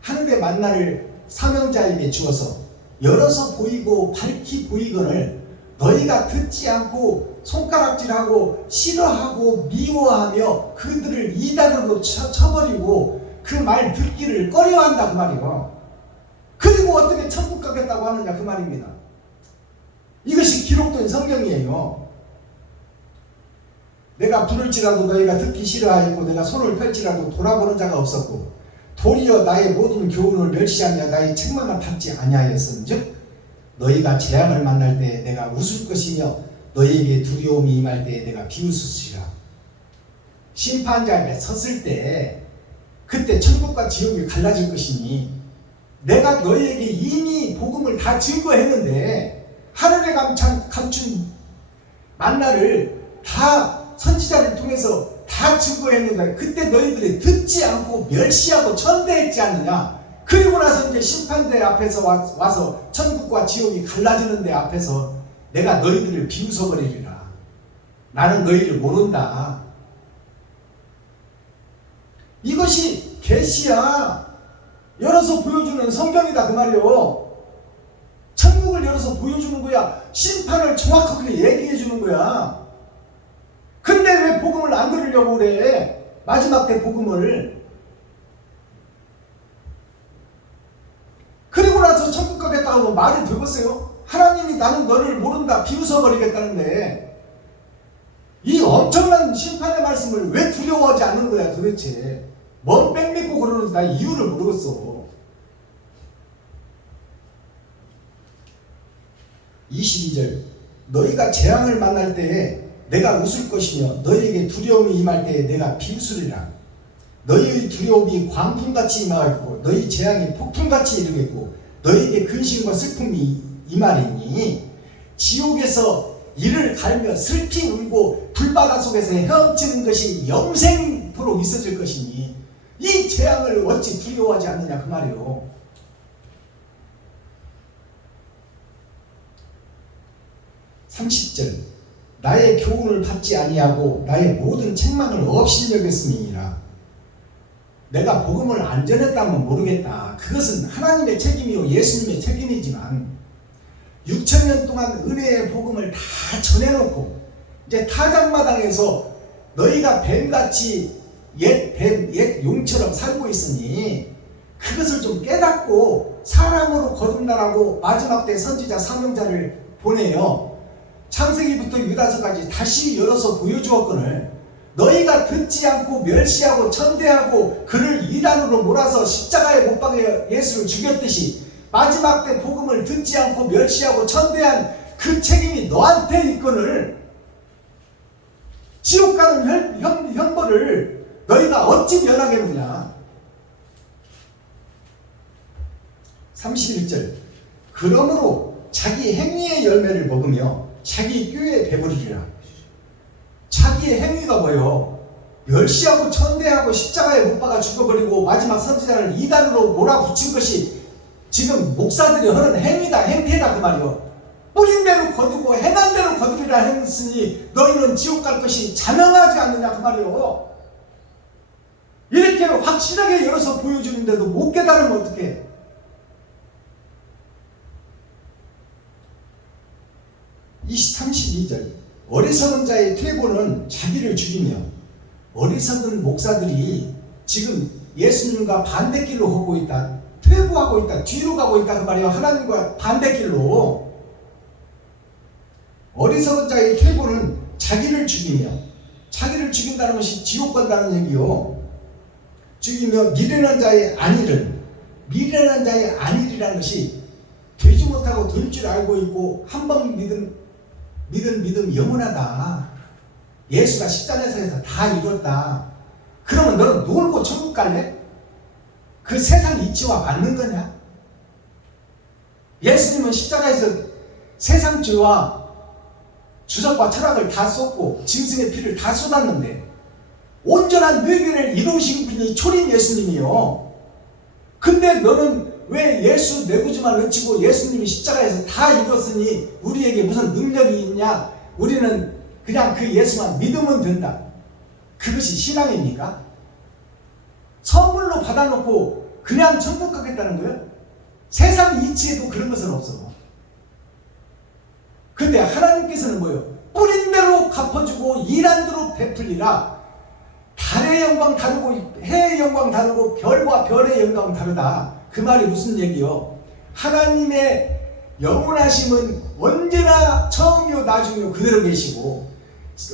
하늘의 만나를 사명자에게 주어서 열어서 보이고 밝히 보이거늘 너희가 듣지 않고 손가락질하고 싫어하고 미워하며 그들을 이단으로 쳐버리고 그 말 듣기를 꺼려한다 그 말이요. 그리고 어떻게 천국 가겠다고 하느냐 그 말입니다. 이것이 기록된 성경이에요. 내가 부를지라도 너희가 듣기 싫어하였고 내가 손을 펼치라도 돌아보는 자가 없었고 도리어 나의 모든 교훈을 멸시하며 나의 책망을 받지 아니하였은즉 너희가 재앙을 만날 때 내가 웃을 것이며 너희에게 두려움이 임할 때 내가 비웃으리라. 심판자에 섰을 때 그때 천국과 지옥이 갈라질 것이니 내가 너희에게 이미 복음을 다 증거했는데 하늘에 감춘 만나를 다 선지자를 통해서 다 증거했는데 그때 너희들이 듣지 않고 멸시하고 천대했지 않느냐. 그리고 나서 이제 심판대 앞에서 와서 천국과 지옥이 갈라지는 데 앞에서 내가 너희들을 비웃어버리리라. 나는 너희를 모른다. 이것이 계시야. 열어서 보여주는 성경이다 그 말이요. 천국을 열어서 보여주는 거야. 심판을 정확하게 얘기해 주는 거야. 근데 왜 복음을 안 들으려고 그래? 마지막 때 복음을. 그리고 나서 천국 가겠다고 말이 되겠어요? 하나님이 나는 너를 모른다 비웃어버리겠다는데 이 엄청난 심판의 말씀을 왜 두려워하지 않는 거야 도대체? 뭔 뺑 믿고 그러는지 나 이유를 모르겠어. 22절 너희가 재앙을 만날 때에 내가 웃을 것이며 너희에게 두려움이 임할 때에 내가 비웃으리라. 너희의 두려움이 광풍같이 임하겠고 너희 재앙이 폭풍같이 이르겠고 너희에게 근심과 슬픔이 임하리니 지옥에서 이를 갈며 슬피 울고 불바다 속에서 헤엄치는 것이 영생토록 있어질 것이니 이 재앙을 어찌 두려워하지 않느냐 그 말이요. 30절 나의 교훈을 받지 아니하고 나의 모든 책망을 없이 여겼음이니라. 내가 복음을 안 전했다면 모르겠다. 그것은 하나님의 책임이요 예수님의 책임이지만 6,000년 동안 은혜의 복음을 다 전해놓고 이제 타작마당에서 너희가 뱀같이 옛 용처럼 살고 있으니 그것을 좀 깨닫고 사람으로 거듭나라고 마지막 때 선지자 사명자를 보내요. 창세기부터 유다서까지 다시 열어서 보여주었거늘 너희가 듣지 않고 멸시하고 천대하고 그를 이단으로 몰아서 십자가에 못 박여 예수를 죽였듯이 마지막 때 복음을 듣지 않고 멸시하고 천대한 그 책임이 너한테 있거늘 지옥 가는 형벌을 너희가 어찌 면하겠느냐. 31절 그러므로 자기 행위의 열매를 먹으며 자기 꾀에 배부리리라. 자기의 행위가 뭐예요? 멸시하고 천대하고 십자가에 못 박아 죽어버리고 마지막 선지자를 이단으로 몰아붙인 것이 지금 목사들이 하는 행위다, 행태다 그 말이요. 뿌린 대로 거두고 행한 대로 거두리라 했으니 너희는 지옥 갈 것이 자명하지 않느냐 그 말이요. 이렇게 확실하게 열어서 보여주는데도 못 깨달으면 어떡해. 이 32절 어리석은 자의 퇴보는 자기를 죽이며 어리석은 목사들이 지금 예수님과 반대길로 가고 있다. 퇴보하고 있다. 뒤로 가고 있다 그 말이에요. 하나님과 반대길로. 어리석은 자의 퇴보는 자기를 죽이며 자기를 죽인다는 것이 지옥 간다는 얘기요. 죽이며 미련한 자의 안위를 미련한 자의 안위라는 것이 되지 못하고 될 줄 알고 있고 한 번 믿음 영원하다. 예수가 십자가에서 다 이뤘다. 그러면 너는 놀고 천국 갈래? 그 세상 이치와 맞는 거냐? 예수님은 십자가에서 세상 죄와 주석과 철학을 다 쏟고 짐승의 피를 다 쏟았는데 온전한 뇌계를 이루신 분이 초림 예수님이요. 근데 너는 왜 예수 내구지만 외치고 예수님이 십자가에서 다 이뤘으니 우리에게 무슨 능력이 있냐? 우리는 그냥 그 예수만 믿으면 된다. 그것이 신앙입니까? 선물로 받아놓고 그냥 천국 가겠다는 거예요? 세상 이치에도 그런 것은 없어. 근데 하나님께서는 뭐예요? 뿌린 대로 갚아주고 일한 대로 베풀리라. 달의 영광 다르고 해의 영광 다르고 별과 별의 영광 다르다. 그 말이 무슨 얘기요? 하나님의 영원하심은 언제나 처음이요 나중이요 그대로 계시고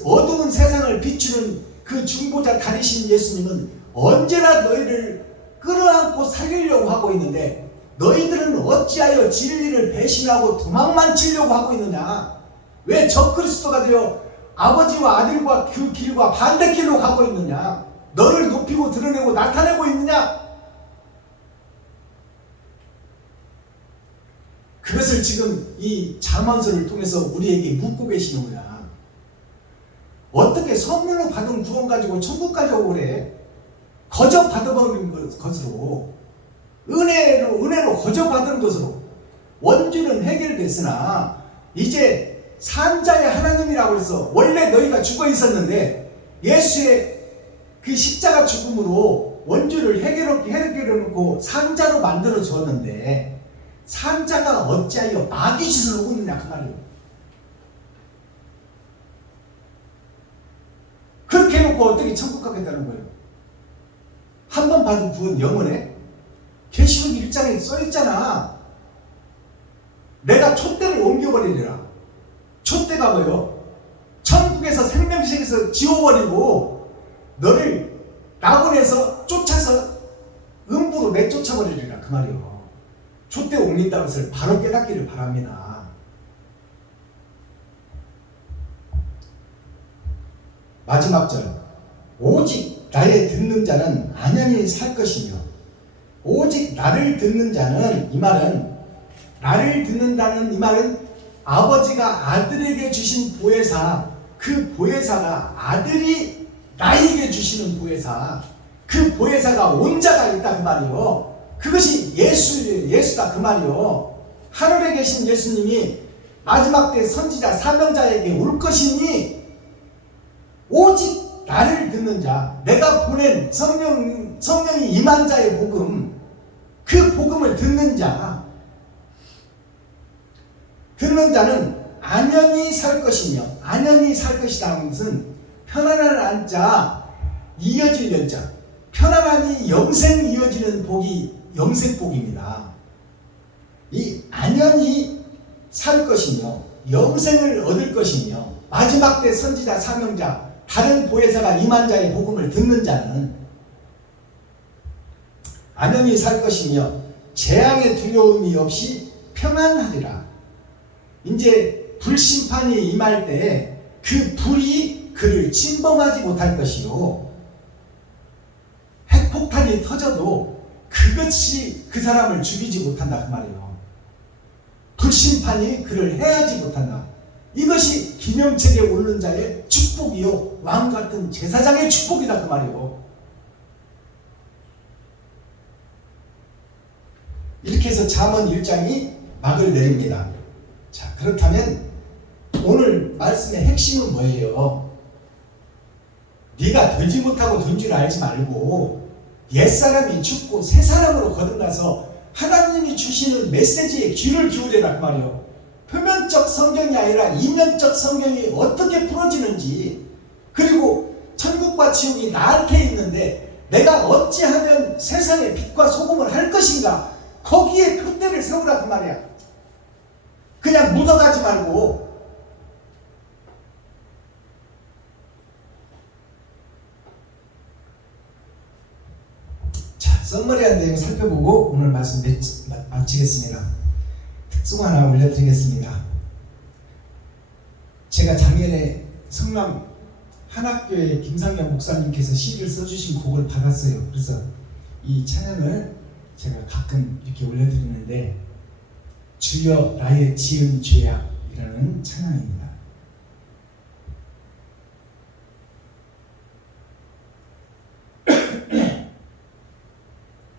어두운 세상을 비추는 그 중보자 다리신 예수님은 언제나 너희를 끌어안고 살리려고 하고 있는데 너희들은 어찌하여 진리를 배신하고 도망만 치려고 하고 있느냐? 왜 적그리스도가 되어 아버지와 아들과 그 길과 반대길로 가고 있느냐? 너를 높이고 드러내고 나타내고 있느냐? 그것을 지금 이 잠언서를 통해서 우리에게 묻고 계시는 거야. 어떻게 선물로 받은 구원 가지고 천국 가려고 그래? 거저 받아버린 것으로 은혜로 거저 받은 것으로 원죄는 해결됐으나 이제 산자의 하나님이라고 해서 원래 너희가 죽어 있었는데 예수의 그 십자가 죽음으로 원죄를 해결해놓고 산자로 만들어 주었는데 산자가 어찌하여 마귀짓을 하고 있느냐 그 말이에요. 그렇게 해놓고 어떻게 천국 가겠다는 거예요? 한 번 받은 구원 영원해? 계시록 1장에 써있잖아. 내가 촛대를 옮겨버리리라. 촛대가 뭐예요? 천국에서 생명식에서 지워버리고 너를 낙원에서 쫓아서 음부로 내쫓아버리리라 그 말이에요. 촛대 옮긴다는 것을 바로 깨닫기를 바랍니다. 마지막 절 오직 나의 듣는 자는 안연히 살 것이며 오직 나를 듣는 자는 이 말은 나를 듣는다는 이 말은 아버지가 아들에게 주신 보혜사 그 보혜사가 아들이 나에게 주시는 보혜사 그 보혜사가 온자가 있다 그 말이요. 그것이 예수다 그 말이요. 하늘에 계신 예수님이 마지막 때 선지자 사명자에게 올 것이니 오직 나를 듣는 자, 내가 보낸 성령이 임한 자의 복음, 그 복음을 듣는 자는 안연히 살 것이며, 안연히 살 것이라는 것은 편안한 안자, 이어질 연자, 편안함이 영생 이어지는 복이 영생복입니다. 이 안연히 살 것이며 영생을 얻을 것이며 마지막 때 선지자 사명자 다른 보혜사가 임한 자의 복음을 듣는 자는 안연히 살 것이며 재앙의 두려움이 없이 평안하리라. 이제 불심판이 임할 때 그 불이 그를 침범하지 못할 것이요, 핵폭탄이 터져도 그것이 그 사람을 죽이지 못한다 그 말이에요. 불심판이 그를 해하지 못한다. 이것이 기념책에 오른 자의 축복이요, 왕같은 제사장의 축복이다 그 말이에요. 이렇게 해서 잠언 1장이 막을 내립니다. 자, 그렇다면 오늘 말씀의 핵심은 뭐예요? 네가 되지 못하고 된 줄 알지 말고 옛사람이 죽고 새 사람으로 거듭나서 하나님이 주시는 메시지에 귀를 기울여라 그 말이에요. 표면적 성경이 아니라 이면적 성경이 어떻게 풀어지는지, 그리고 천국과 지옥이 나한테 있는데 내가 어찌하면 세상의 빛과 소금을 할 것인가, 거기에 표대를 세우라 그 말이야. 그냥 묻어가지 말고. 자, 썸머리한 내용 살펴보고 오늘 말씀 마치겠습니다. 특송 하나 올려드리겠습니다. 제가 작년에 성남 한학교의 김상현 목사님께서 시를 써주신 곡을 받았어요. 그래서 이 찬양을 제가 가끔 이렇게 올려드리는데, 주여 나의 지은 죄악이라는 찬양입니다.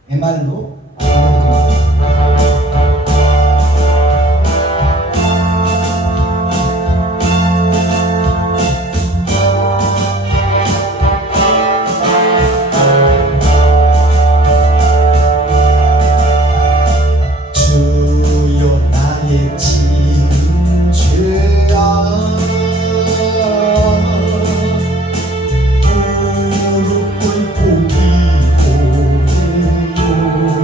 MR로 무릎 꿇고 기도해요.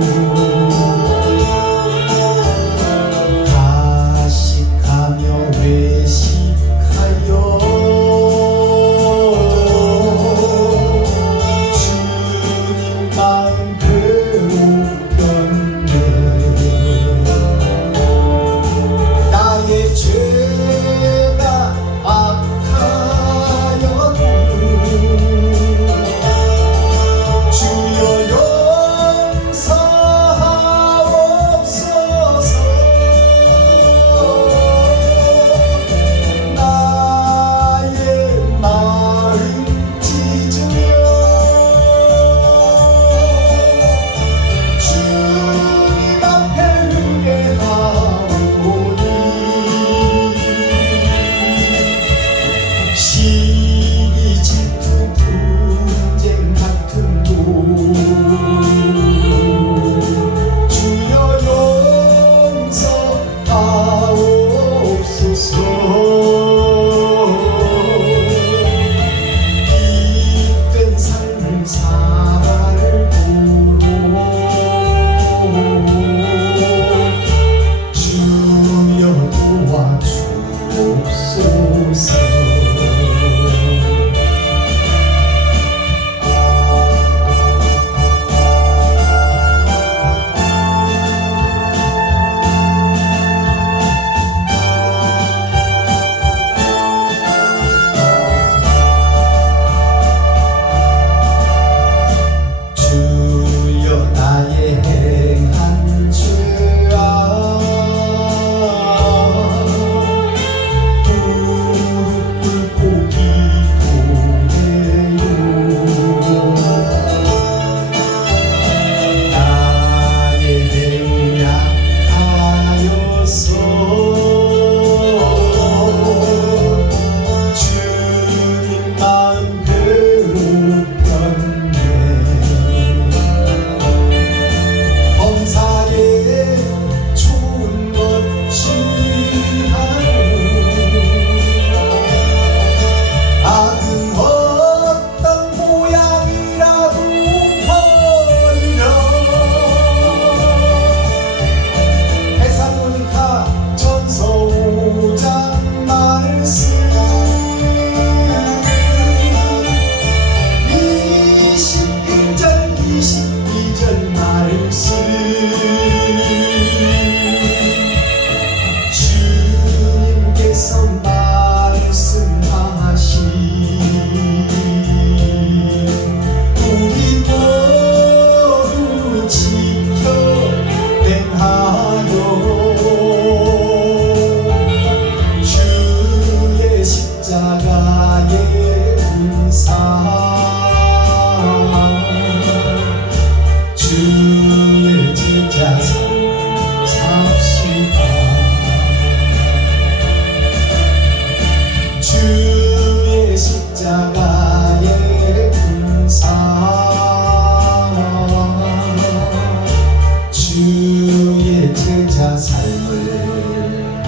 삶을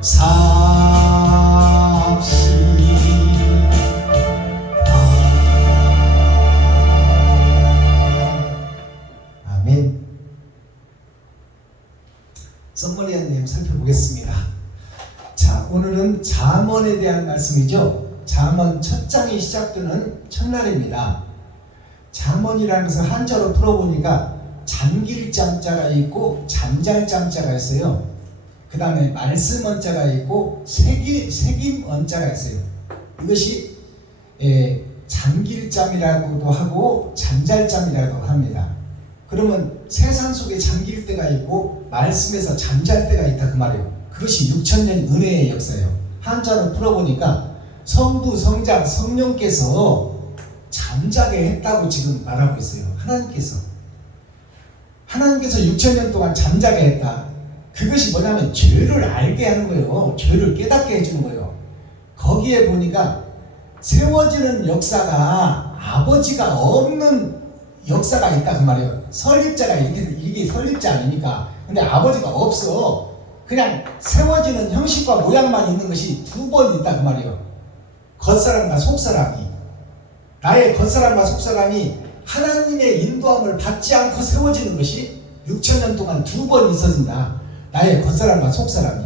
삽시다. 아멘. 썸머리한 내용 살펴보겠습니다. 자, 오늘은 잠언에 대한 말씀이죠. 잠언 첫 장이 시작되는 첫날입니다. 잠언이라는 것을 한자로 풀어보니까 잠길 잠자가 있고 잠잘 잠자가 있어요. 그 다음에 말씀 원자가 있고 새김 원자가 있어요. 이것이 잠길 잠이라고도 하고 잠잘 잠이라고 합니다. 그러면 세상 속에 잠길 때가 있고 말씀에서 잠잘 때가 있다 그 말이에요. 그것이 6천년 은혜의 역사예요. 한자로 풀어보니까 성부, 성자, 성령께서 잠자게 했다고 지금 말하고 있어요. 하나님께서 6천년 동안 잠자게 했다. 그것이 뭐냐면 죄를 알게 하는 거예요. 죄를 깨닫게 해주는 거예요. 거기에 보니까 세워지는 역사가 아버지가 없는 역사가 있다 그 말이에요. 설립자가 이게 설립자 아닙니까? 근데 아버지가 없어. 그냥 세워지는 형식과 모양만 있는 것이 두 번 있다 그 말이에요. 겉사람과 속사람이, 나의 겉사람과 속사람이 하나님의 인도함을 받지 않고 세워지는 것이 6천년 동안 두 번 있어진다. 나의 겉사람과 속사람이.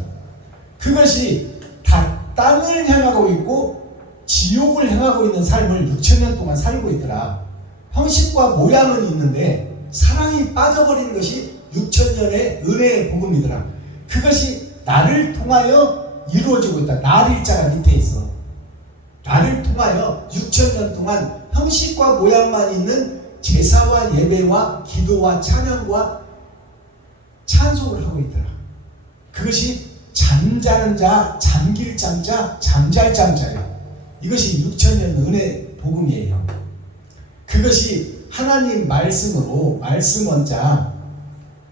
그것이 다 땅을 향하고 있고 지옥을 향하고 있는 삶을 6천년 동안 살고 있더라. 형식과 모양은 있는데 사랑이 빠져버리는 것이 6천년의 은혜의 복음이더라. 그것이 나를 통하여 이루어지고 있다. 날일자가 밑에 있어. 나를 통하여 6천년 동안 형식과 모양만 있는 제사와 예배와 기도와 찬양과 찬송을 하고 있더라. 그것이 잠자는 자, 잠길 잠자, 잠잘 잠자예요. 이것이 6천년 은혜 복음이에요. 그것이 하나님 말씀으로, 말씀 원자,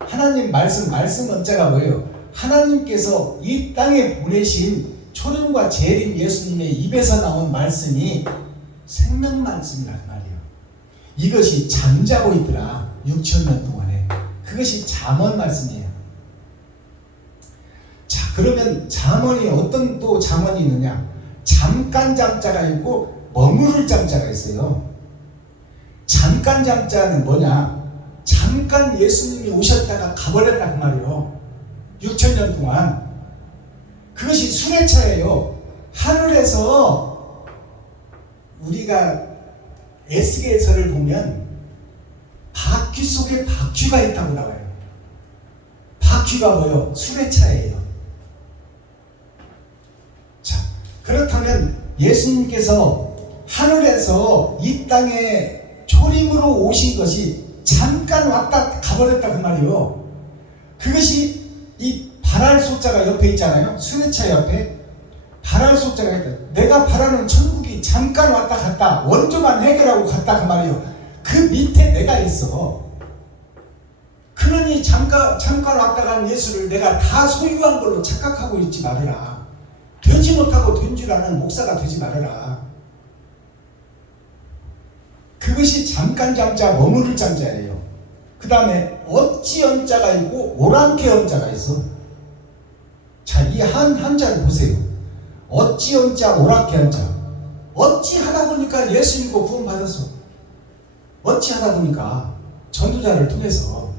하나님 말씀 원자가 뭐예요? 하나님께서 이 땅에 보내신 초림과 재림 예수님의 입에서 나온 말씀이 생명 말씀이란 말이에요. 이것이 잠자고 있더라. 6천년 동안에. 그것이 잠언 말씀이에요. 자, 그러면 잠언이 어떤 또 잠언이 있느냐? 잠깐 잠자가 있고 머무를 잠자가 있어요. 잠깐 잠자는 뭐냐? 잠깐 예수님이 오셨다가 가버렸다 그 말이에요. 6천년 동안. 그것이 수레차예요. 하늘에서 우리가 에스겔서를 보면 바퀴 속에 바퀴가 있다고 나와요. 바퀴가 뭐예요? 수레차예요. 자, 그렇다면 예수님께서 하늘에서 이 땅에 초림으로 오신 것이 잠깐 왔다 가버렸다 그 말이에요. 그것이 이 바랄 소자가 옆에 있잖아요. 수레차 옆에 바랄 소자가 있다. 내가 바라는 천국이 잠깐 왔다 갔다 원조만 해결하고 갔다 그 말이에요. 그 밑에 내가 있어. 그러니 잠깐 왔다 간 예수를 내가 다 소유한 걸로 착각하고 있지 말아라. 되지 못하고 된 줄 아는 목사가 되지 말아라. 그것이 잠깐 잠자, 머무를 잠자예요. 그 다음에 어찌 언자가 있고 오랑캐 언자가 있어. 자, 이 한자를 보세요. 어찌 언자, 오랑캐 언자. 어찌 하다 보니까 예수 믿고 구원 받았어. 어찌 하다 보니까 전도자를 통해서.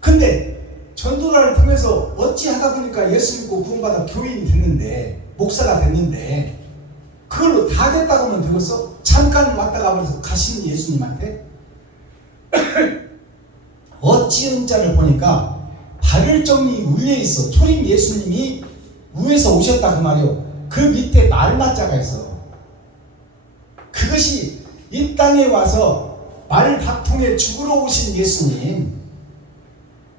근데 전도자를 통해서 어찌 하다 보니까 예수 믿고 구원 받아 교인이 됐는데, 목사가 됐는데, 그걸로 다 됐다고 하면 되겠어? 잠깐 왔다 가버려서 가시는 예수님한테? 어찌 은자를 보니까 발을정이 위에 있어. 초림 예수님이 위에서 오셨다 그 말이요. 그 밑에 말마자가 있어. 그것이 이 땅에 와서 말박통에 죽으러 오신 예수님,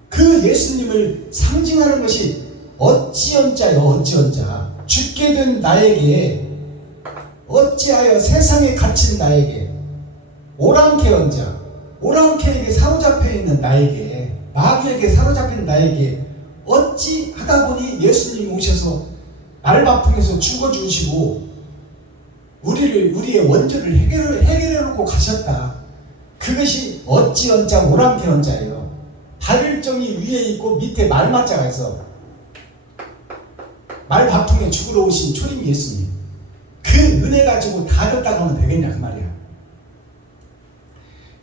그 예수님을 상징하는 것이 어찌 언자요. 어찌 언자. 죽게 된 나에게, 어찌하여 세상에 갇힌 나에게, 오랑캐 언자, 오랑캐에게 사로잡혀 있는 나에게, 마귀에게 사로잡힌 나에게 어찌 하다 보니 예수님이 오셔서 말바풍에서 죽어주시고 우리의 원죄를 해결해 놓고 가셨다. 그것이 어찌 언자, 오랑캐 언자예요. 발정이 위에 있고 밑에 말맞자가 있어. 말밥통에 죽으러 오신 초림 예수님. 그 은혜 가지고 다 졌다고 하면 되겠냐 그 말이야.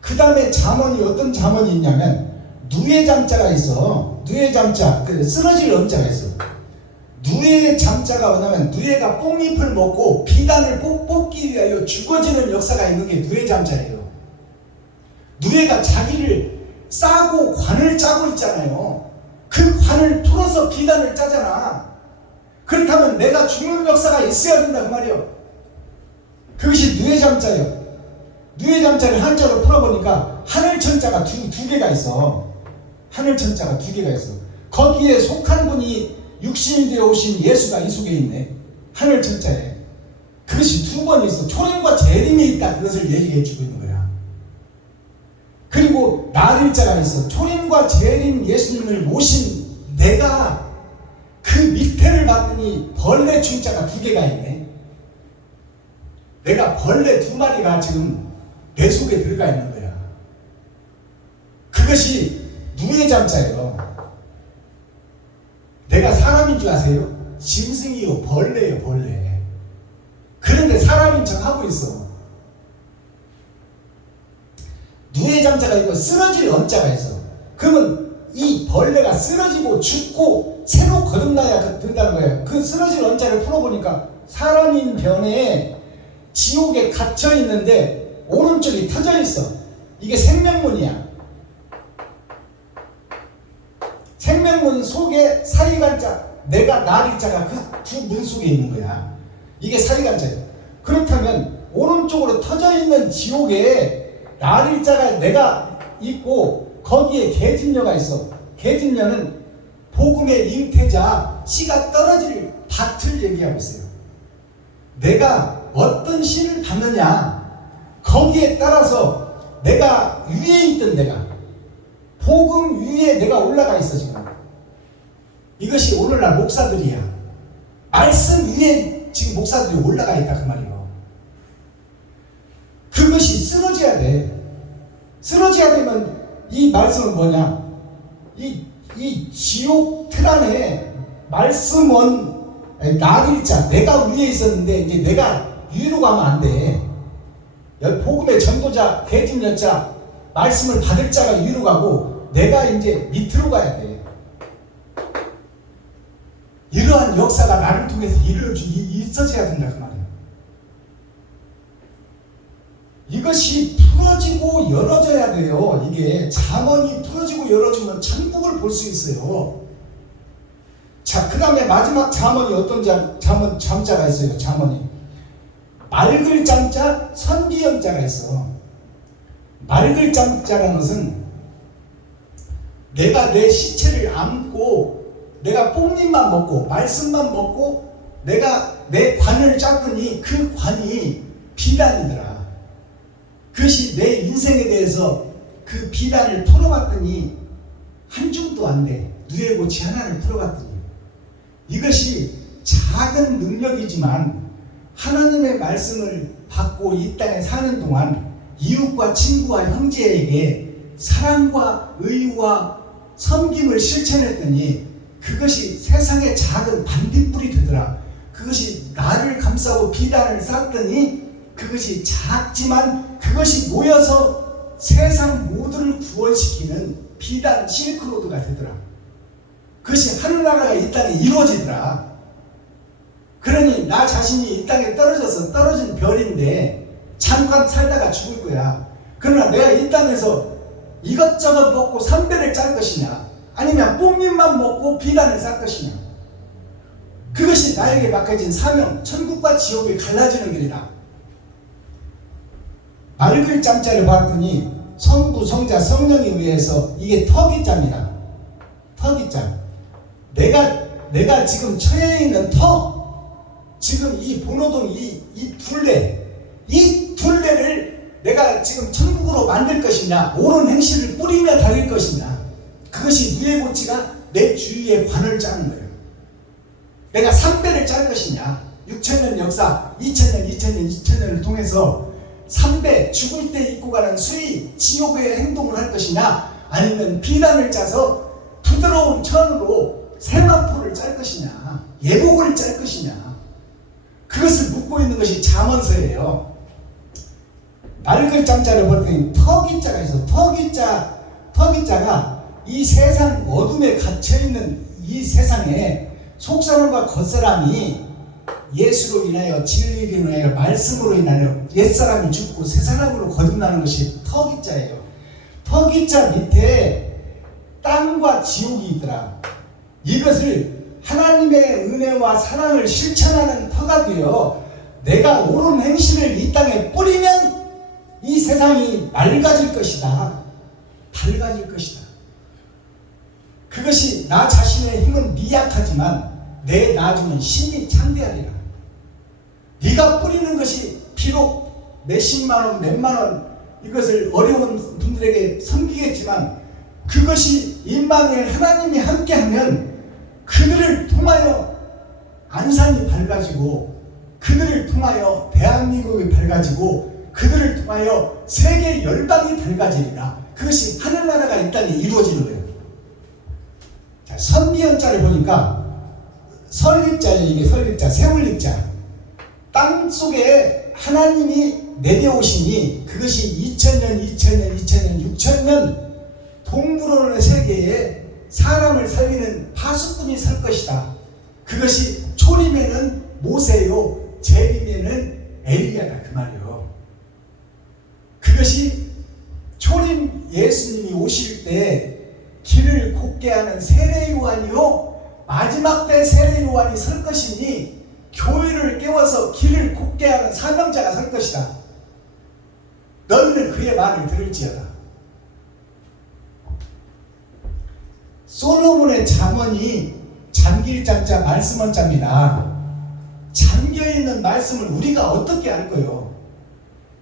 그 다음에 잠언이 어떤 잠언이 있냐면 누에 잠자가 있어. 누에 잠자, 그 쓰러질 엄자가 있어. 누에 잠자가 뭐냐면 누에가 뽕잎을 먹고 비단을 뽑기 위하여 죽어지는 역사가 있는 게 누에 잠자예요. 누에가 자기를 싸고 관을 짜고 있잖아요. 그 관을 풀어서 비단을 짜잖아. 그렇다면 내가 죽는 역사가 있어야 된다 그 말이에요. 그것이 누에 잠자예요. 누에 잠자를 한자로 풀어보니까 하늘천자가 두 개가 있어. 하늘천자가 두 개가 있어. 거기에 속한 분이 육신이 되어 오신 예수가 이 속에 있네. 하늘천자에. 그것이 두 번 있어. 초림과 재림이 있다. 그것을 얘기해 주고 있는 거야. 그리고 나릴자가 있어. 초림과 재림 예수님을 모신 내가 그 밑에를 봤더니 벌레 충자가 두 개가 있네. 내가 벌레 두 마리가 지금 내 속에 들어가 있는 거야. 그것이 누에 잠자예요. 내가 사람인 줄 아세요? 짐승이요 벌레예요 벌레. 그런데 사람인 척 하고 있어. 누에 잠자가 있고 쓰러질 엄자가 있어. 그러면 이 벌레가 쓰러지고 죽고 새로 거듭나야 된다는 거예요. 그 쓰러질 엄자를 풀어보니까 사람인 변에 지옥에 갇혀 있는데 오른쪽이 터져 있어. 이게 생명문이야. 생명문 속에 사이간자, 내가 나리자가 그 두 문 속에 있는 거야. 이게 사이간자예요. 그렇다면 오른쪽으로 터져 있는 지옥에 나리자가 내가 있고 거기에 계진녀가 있어. 계진녀는 복음의 잉태자, 씨가 떨어질 밭을 얘기하고 있어요. 내가 어떤 씨를 받느냐, 거기에 따라서 내가 위에 있던 내가 복음 위에 내가 올라가 있어 지금. 이것이 오늘날 목사들이야. 말씀 위에 지금 목사들이 올라가 있다 그 말이에요. 그것이 쓰러져야 돼. 쓰러져야 되면 이 말씀은 뭐냐? 이 지옥 틀 안에 말씀은 나릴자, 내가 위에 있었는데 이제 내가 위로 가면 안 돼. 복음의 전도자, 계집여자, 말씀을 받을 자가 위로 가고 내가 이제 밑으로 가야 돼. 이러한 역사가 나를 통해서 있어져야 된다 그 말이에요. 이것이 풀어지고 열어져야 돼요. 이게 잠언이 풀어지고 열어지면 천국을 볼 수 있어요. 자, 그 다음에 마지막 잠언이 어떤 잠자가 있어요. 잠언이 맑을 잠자, 선비연자가 있어. 맑을 잠자라는 것은 내가 내 시체를 안고 내가 뽕잎만 먹고 말씀만 먹고 내가 내 관을 짰더니 그 관이 비단이더라. 그것이 내 인생에 대해서 그 비단을 풀어봤더니 한 줌도 안 돼. 누에고치 하나를 풀어봤더니 이것이 작은 능력이지만 하나님의 말씀을 받고 이 땅에 사는 동안 이웃과 친구와 형제에게 사랑과 의와 섬김을 실천했더니 그것이 세상의 작은 반딧불이 되더라. 그것이 나를 감싸고 비단을 쌓았더니 그것이 작지만 그것이 모여서 세상 모두를 구원시키는 비단 실크로드가 되더라. 그것이 하늘나라가 이 땅에 이루어지더라. 그러니 나 자신이 이 땅에 떨어진 별인데 잠깐 살다가 죽을 거야. 그러나 내가 이 땅에서 이것저것 먹고 삼배를 짤 것이냐, 아니면 뽕잎만 먹고 비단을 쌀 것이냐. 그것이 나에게 맡겨진 사명, 천국과 지옥이 갈라지는 길이다. 맑을 잠자를 봤더니 성부, 성자, 성령에 의해서 이게 터기잠이다. 터기잠. 내가 지금 처해 있는 지금 이 본호동 이 둘레를 내가 지금 천국으로 만들 것이냐, 옳은 행실을 뿌리며 다닐 것이냐. 그것이 누에고치가 내 주위에 관을 짜는 거예요. 내가 3배를 짤 것이냐, 6,000년 역사, 2,000년을 통해서 3배, 죽을 때 입고 가는 수의, 지옥의 행동을 할 것이냐, 아니면 비단을 짜서 부드러운 천으로 세마포를 짤 것이냐, 예복을 짤 것이냐, 그것을 묻고 있는 것이 잠언서예요. 낡을 짬자를 볼때 터기자가 있어. 터기자가 이 세상 어둠에 갇혀있는 이 세상에 속사람과 겉사람이 예수로 인하여, 진리로 인하여, 말씀으로 인하여 옛사람이 죽고 새사람으로 거듭나는 것이 터기자예요. 터기자 밑에 땅과 지옥이 있더라. 이것을 하나님의 은혜와 사랑을 실천하는 터가 되어 내가 옳은 행실을 이 땅에 뿌리면 이 세상이 맑아질 것이다. 밝아질 것이다. 그것이 나 자신의 힘은 미약하지만 내 나중은 신이 창대하리라. 네가 뿌리는 것이 비록 몇십만원, 몇만원 이것을 어려운 분들에게 섬기겠지만 그것이 임마누엘 하나님이 함께하면 그들을 통하여 안산이 밝아지고 그들을 통하여 대한민국이 밝아지고 그들을 통하여 세계 열방이 밝아지리라. 그것이 하늘나라가 이 땅에 이루어지는 거예요. 자, 선비연자를 보니까 설립자예요. 이게 설립자, 세울립자. 땅 속에 하나님이 내려오시니 그것이 2000년, 6000년 동물원의 세계에 사람을 살리는 파수꾼이 설 것이다. 그것이 초림에는 모세요, 재림에는 엘리야다. 그 말이요. 그것이 초림 예수님이 오실 때 길을 곱게 하는 세례 요한이요, 마지막 때 세례 요한이 설 것이니 교회를 깨워서 길을 곱게 하는 사명자가 설 것이다. 너희는 그의 말을 들을지어다. 솔로몬의 잠언이 잠길잠자 말씀원자입니다. 잠겨있는 말씀을 우리가 어떻게 알 거요?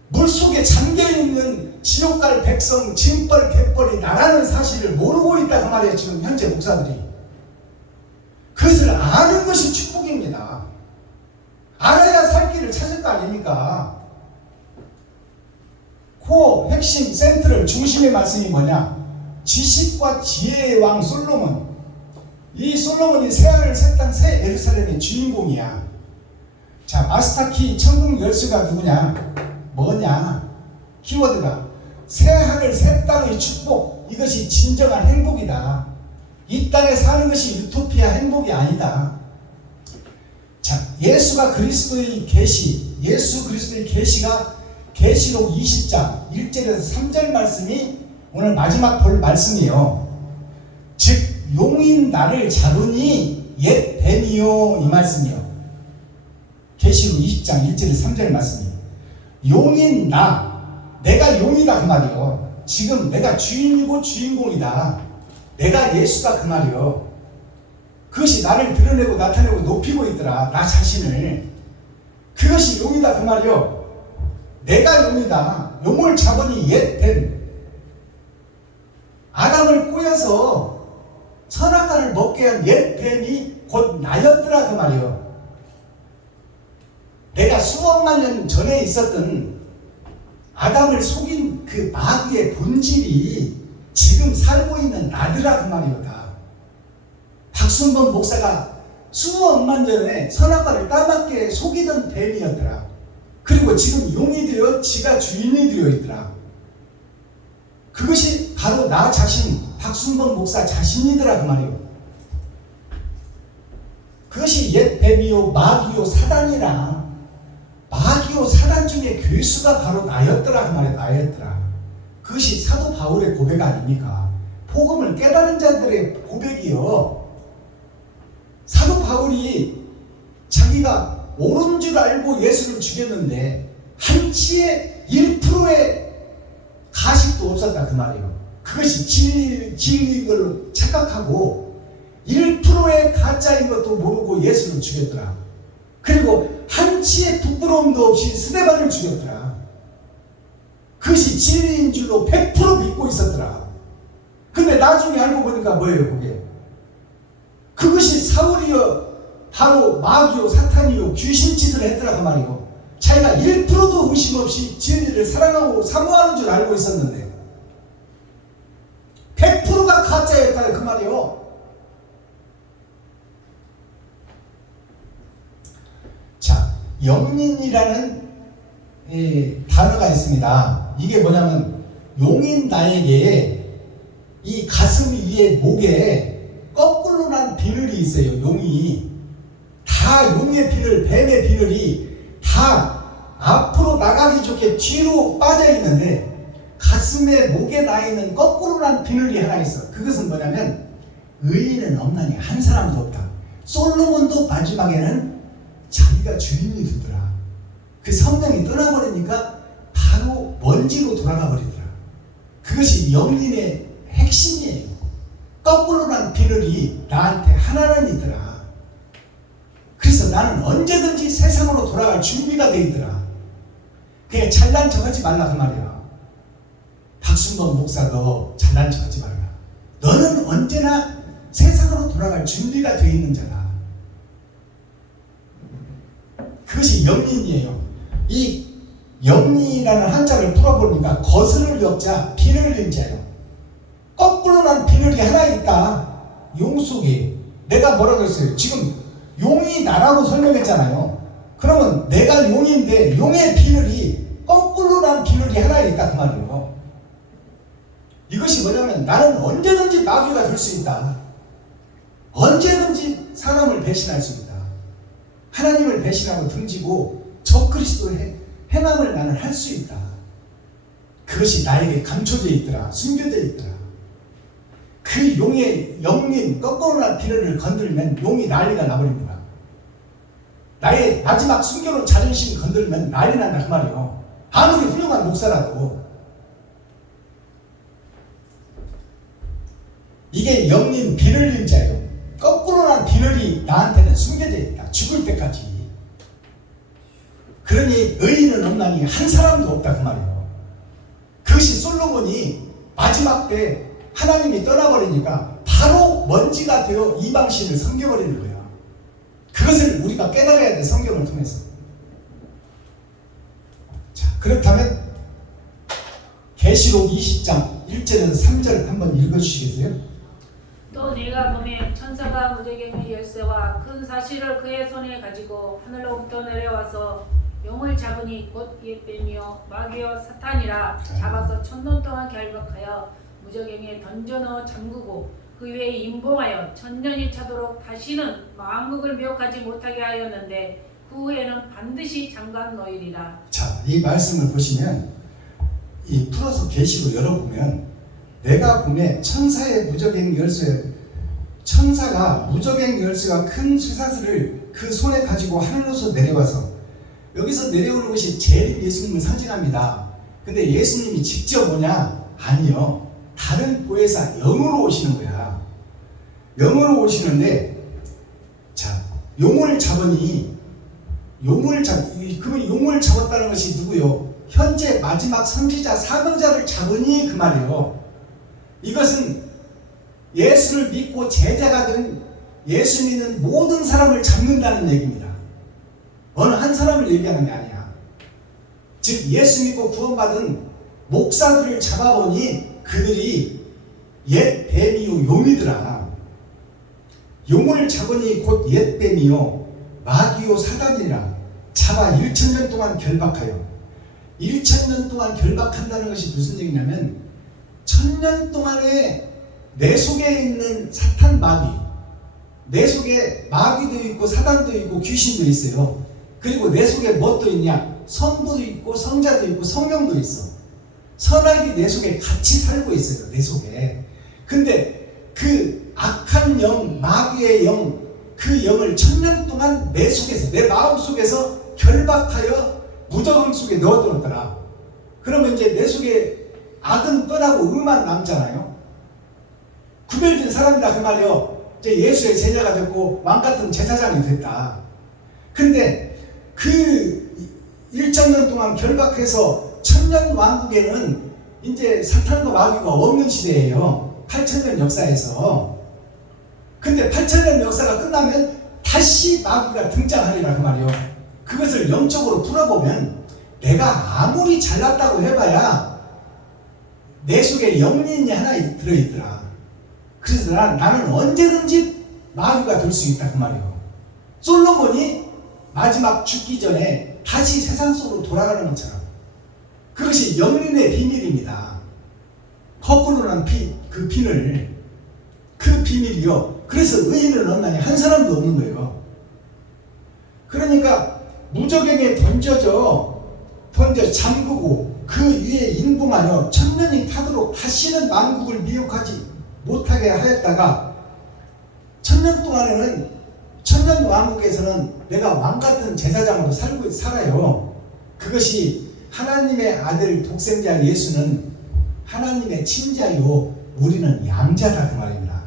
물속에 잠겨있는 지옥갈 백성, 징벌, 갯벌이 나라는 사실을 모르고 있다 그 말이에요. 지금 현재 목사들이. 그것을 아는 것이 축복입니다. 알아야 살 길을 찾을 거 아닙니까? 코어 핵심 센트럴 중심의 말씀이 뭐냐? 지식과 지혜의 왕 솔로몬. 이 솔로몬이 새하늘 새 땅 새 예루살렘의 주인공이야. 자, 마스터키 천국 열쇠가 누구냐? 뭐냐? 키워드가 새하늘 새 땅의 축복. 이것이 진정한 행복이다. 이 땅에 사는 것이 유토피아 행복이 아니다. 자, 예수가 그리스도의 계시, 예수 그리스도의 계시가 계시록 20장 1절에서 3절 말씀이 오늘 마지막 볼 말씀이에요. 즉 용인 나를 잡으니 옛 뱀이요, 이 말씀이요. 계시록 20장 1절에서 3절 말씀이에요. 용인 나, 내가 용이다 그 말이요. 지금 내가 주인이고 주인공이다. 내가 예수다 그 말이요. 그것이 나를 드러내고 나타내고 높이고 있더라. 나 자신을. 그것이 용이다 그 말이요. 내가 용이다. 용을 잡으니 옛 뱀. 아담을 꼬여서 선악과를 먹게 한 옛 뱀이 곧 나였더라 그 말이요. 내가 수억만 년 전에 있었던 아담을 속인 그 마귀의 본질이 지금 살고 있는 나더라 그 말이오다. 박순범 목사가 수억만 년에 선악과를 까맣게 속이던 뱀이었더라. 그리고 지금 용이 되어 지가 주인이 되어 있더라. 그것이 바로 나 자신, 박순범 목사 자신이더라 그 말이오. 그것이 옛 뱀이요, 마귀요, 사단이라. 마귀요, 사단 중에 괴수가 바로 나였더라 그 말이야. 나였더라. 그것이 사도 바울의 고백 아닙니까? 복음을 깨달은 자들의 고백이요. 사도 바울이 자기가 옳은 줄 알고 예수를 죽였는데 한치의 1%의 가식도 없었다 그 말이에요. 그것이 진리인 걸로 착각하고 1%의 가짜인 것도 모르고 예수를 죽였더라. 그리고 한치의 부끄러움도 없이 스데반을 죽였더라. 그것이 진리인 줄로 100% 믿고 있었더라. 근데 나중에 알고 보니까 뭐예요 그게? 그것이 사울이요, 바로 마귀요, 사탄이요, 귀신짓을 했더라 그 말이에요. 자기가 1%도 의심 없이 진리를 사랑하고 사모하는 줄 알고 있었는데 100%가 가짜였다 그 말이요. 자, 영린이라는 단어가 있습니다. 이게 뭐냐면 용인 나에게 이 가슴 위에 목에 거꾸로 난 비늘이 있어요. 용이 다 용의 비늘, 뱀의 비늘이 다 앞으로 나가기 좋게 뒤로 빠져 있는데 가슴에 목에 나 있는 거꾸로 난 비늘이 하나 있어. 그것은 뭐냐면 의인은 없나니 한 사람도 없다. 솔로몬도 마지막에는 자기가 주인이 되더라. 그 성령이 떠나버리니까 바로 먼지로 돌아가 버리더라. 그것이 영린의 핵심이에요. 거꾸로 난 비늘이 나한테 하나는 있더라. 그래서 나는 언제든지 세상으로 돌아갈 준비가 돼 있더라. 그냥 잘난 척 하지 말라 그 말이야. 박순범 목사도 잘난 척 하지 말라. 너는 언제나 세상으로 돌아갈 준비가 돼 있는 자다. 그것이 영린이에요. 이 영린이라는 한자를 풀어보니까 거스를 역자 비늘 흘린 자예요. 거꾸로 난 비늘이 하나 있다. 용 속에. 내가 뭐라고 했어요? 지금 용이 나라고 설명했잖아요. 그러면 내가 용인데 용의 비늘이 거꾸로 난 비늘이 하나 있다 그 말이에요. 이것이 뭐냐면 나는 언제든지 마귀가 될 수 있다. 언제든지 사람을 배신할 수 있다. 하나님을 배신하고 등지고 적그리스도의 행함을 나는 할 수 있다. 그것이 나에게 감춰져 있더라. 숨겨져 있더라. 그 용의 영린 거꾸로 난 비늘을 건들면 용이 난리가 나버립니다. 나의 마지막 숨겨놓은 자존심 건들면 난리 난다 그 말이에요. 아무리 훌륭한 목사라도. 이게 영린 비늘린 자예요. 거꾸로 난 비늘이 나한테는 숨겨져 있다. 죽을 때까지. 그러니 의인은 없나니 한 사람도 없다 그 말이에요. 그것이 솔로몬이 마지막 때 하나님이 떠나버리니까 바로 먼지가 되어 이방신을 섬겨버리는 거야. 그것을 우리가 깨달아야 돼. 성경을 통해서. 자, 그렇다면 계시록 20장 1절에서 3절 한번 읽어주시겠어요? 또 내가 보매 천사가 무저갱의 열쇠와 큰 사실을 그의 손에 가지고 하늘로부터 내려와서 용을 잡으니 곧 옛뱀이요 마귀요 사탄이라 잡아서 1000년 동안 결박하여 무저갱에 던져 넣어 잠그고 그 위에 임봉하여 1000년이 차도록 다시는 만국을 미혹하지 못하게 하였는데 그 후에는 반드시 잠깐 놓이리라. 자, 이 말씀을 보시면 이 풀어서 계시로 열어보면 내가 보매 천사의 무저갱 열쇠, 천사가 무저갱 열쇠와 큰 쇠사슬을 그 손에 가지고 하늘로서 내려와서, 여기서 내려오는 것이 재림 예수님을 상징합니다. 근데 예수님이 직접 오냐? 아니요. 다른 보혜사 영으로 오시는 거야. 영으로 오시는데, 자, 용을 잡으니, 그러면 용을 잡았다는 것이 누구요? 현재 마지막 선지자 사명자를 잡으니 그 말이에요. 이것은 예수를 믿고 제자가 된 예수 믿는 모든 사람을 잡는다는 얘기입니다. 어느 한 사람을 얘기하는 게 아니야. 즉 예수 믿고 구원받은 목사들을 잡아보니 그들이 옛 뱀이요 용이더라. 용을 잡으니 곧 옛 뱀이요 마귀요 사단이라 잡아 1000년 동안 결박하여. 1000년 동안 결박한다는 것이 무슨 얘기냐면 1000년 동안에 내 속에 있는 사탄 마귀, 내 속에 마귀도 있고 사단도 있고 귀신도 있어요. 그리고 내 속에 무엇도 있냐? 성부도 있고 성자도 있고 성령도 있어. 선악이 내 속에 같이 살고 있어요. 내 속에. 근데 그 악한 영, 마귀의 영, 그 영을 1000년 동안 내 속에서, 내 마음 속에서 결박하여 무저갱 속에 넣어두었더라. 그러면 이제 내 속에 악은 떠나고 의만 남잖아요. 구별된 사람이다 그 말이요. 이제 예수의 제자가 됐고 왕같은 제사장이 됐다. 근데 그 1000년 동안 결박해서 1000년 왕국에는 이제 사탄과 마귀가 없는 시대예요. 8000년 역사에서. 근데 8000년 역사가 끝나면 다시 마귀가 등장하리라 그 말이요. 그것을 영적으로 풀어보면 내가 아무리 잘났다고 해봐야 내 속에 영린이 하나 들어있더라. 그래서 나는 언제든지 마귀가 될 수 있다 그 말이에요. 솔로몬이 마지막 죽기 전에 다시 세상 속으로 돌아가는 것처럼 그것이 영린의 비밀입니다. 거꾸로 난 그 핀을 그 비밀이요. 그래서 의인은 없나니 한 사람도 없는 거예요. 그러니까 무저갱에 던져 잠그고 그 위에 인봉하여 천년이 타도록 다시는 만국을 미혹하지 못하게 하였다가 천년 동안에는 천년 왕국에서는 내가 왕같은 제사장으로 살아요. 그것이 하나님의 아들 독생자 예수는 하나님의 친자요 우리는 양자다 그 말입니다.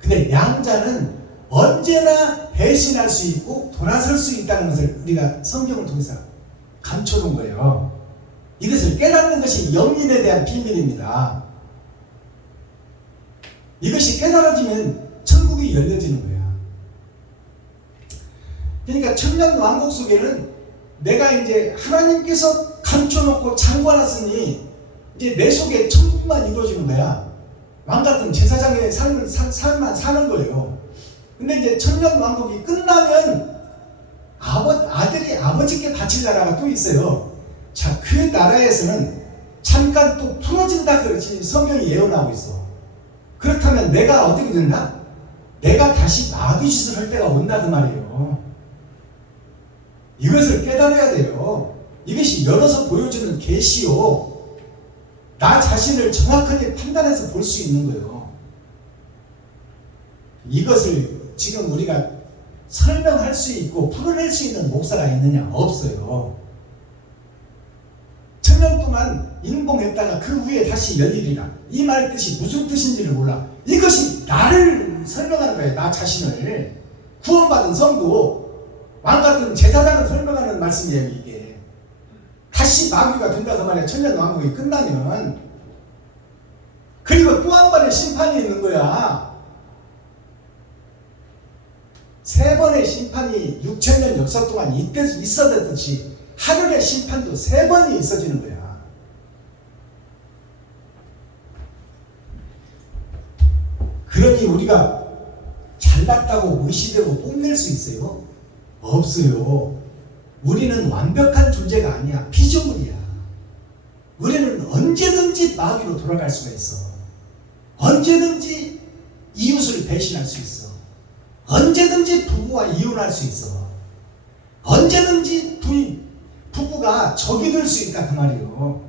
근데 양자는 언제나 배신할 수 있고 돌아설 수 있다는 것을 우리가 성경을 통해서 감춰놓은 거예요. 이것을 깨닫는 것이 영린에 대한 비밀입니다. 이것이 깨달아지면 천국이 열려지는 거야. 그러니까 천년 왕국 속에는 내가 이제 하나님께서 감춰놓고 잠궈놨으니 이제 내 속에 천국만 이루어지는 거야. 왕같은 제사장의 삶만 사는 거예요. 근데 이제 천년 왕국이 끝나면 아들이 아버지께 바칠 나라가 또 있어요. 자, 그 나라에서는 잠깐 또 풀어진다 그렇지 성경이 예언하고 있어. 그렇다면 내가 어떻게 된다? 내가 다시 마귀 짓을 할 때가 온다 그 말이에요. 이것을 깨달아야 돼요. 이것이 열어서 보여주는 계시요. 나 자신을 정확하게 판단해서 볼 수 있는 거예요. 이것을 지금 우리가 설명할 수 있고 풀어낼 수 있는 목사가 있느냐? 없어요. 천년 동안 인봉했다가 그 후에 다시 열리리라. 이 말 뜻이 무슨 뜻인지를 몰라. 이것이 나를 설명하는 거예요. 나 자신을. 구원받은 성도, 왕같은 제사장을 설명하는 말씀이에요. 이게 다시 마귀가 된다고 말해. 천년 왕국이 끝나면. 그리고 또 한 번의 심판이 있는 거야. 세 번의 심판이 6,000년 역사 동안 있었듯이 하늘의 심판도 세 번이 있어지는 거야. 그러니 우리가 잘났다고 무시되고 뽐낼 수 있어요? 없어요. 우리는 완벽한 존재가 아니야. 피조물이야. 우리는 언제든지 마귀로 돌아갈 수가 있어. 언제든지 이웃을 배신할 수 있어. 언제든지 부부와 이혼할 수 있어. 언제든지 부부가 적이 될 수 있다 그 말이에요.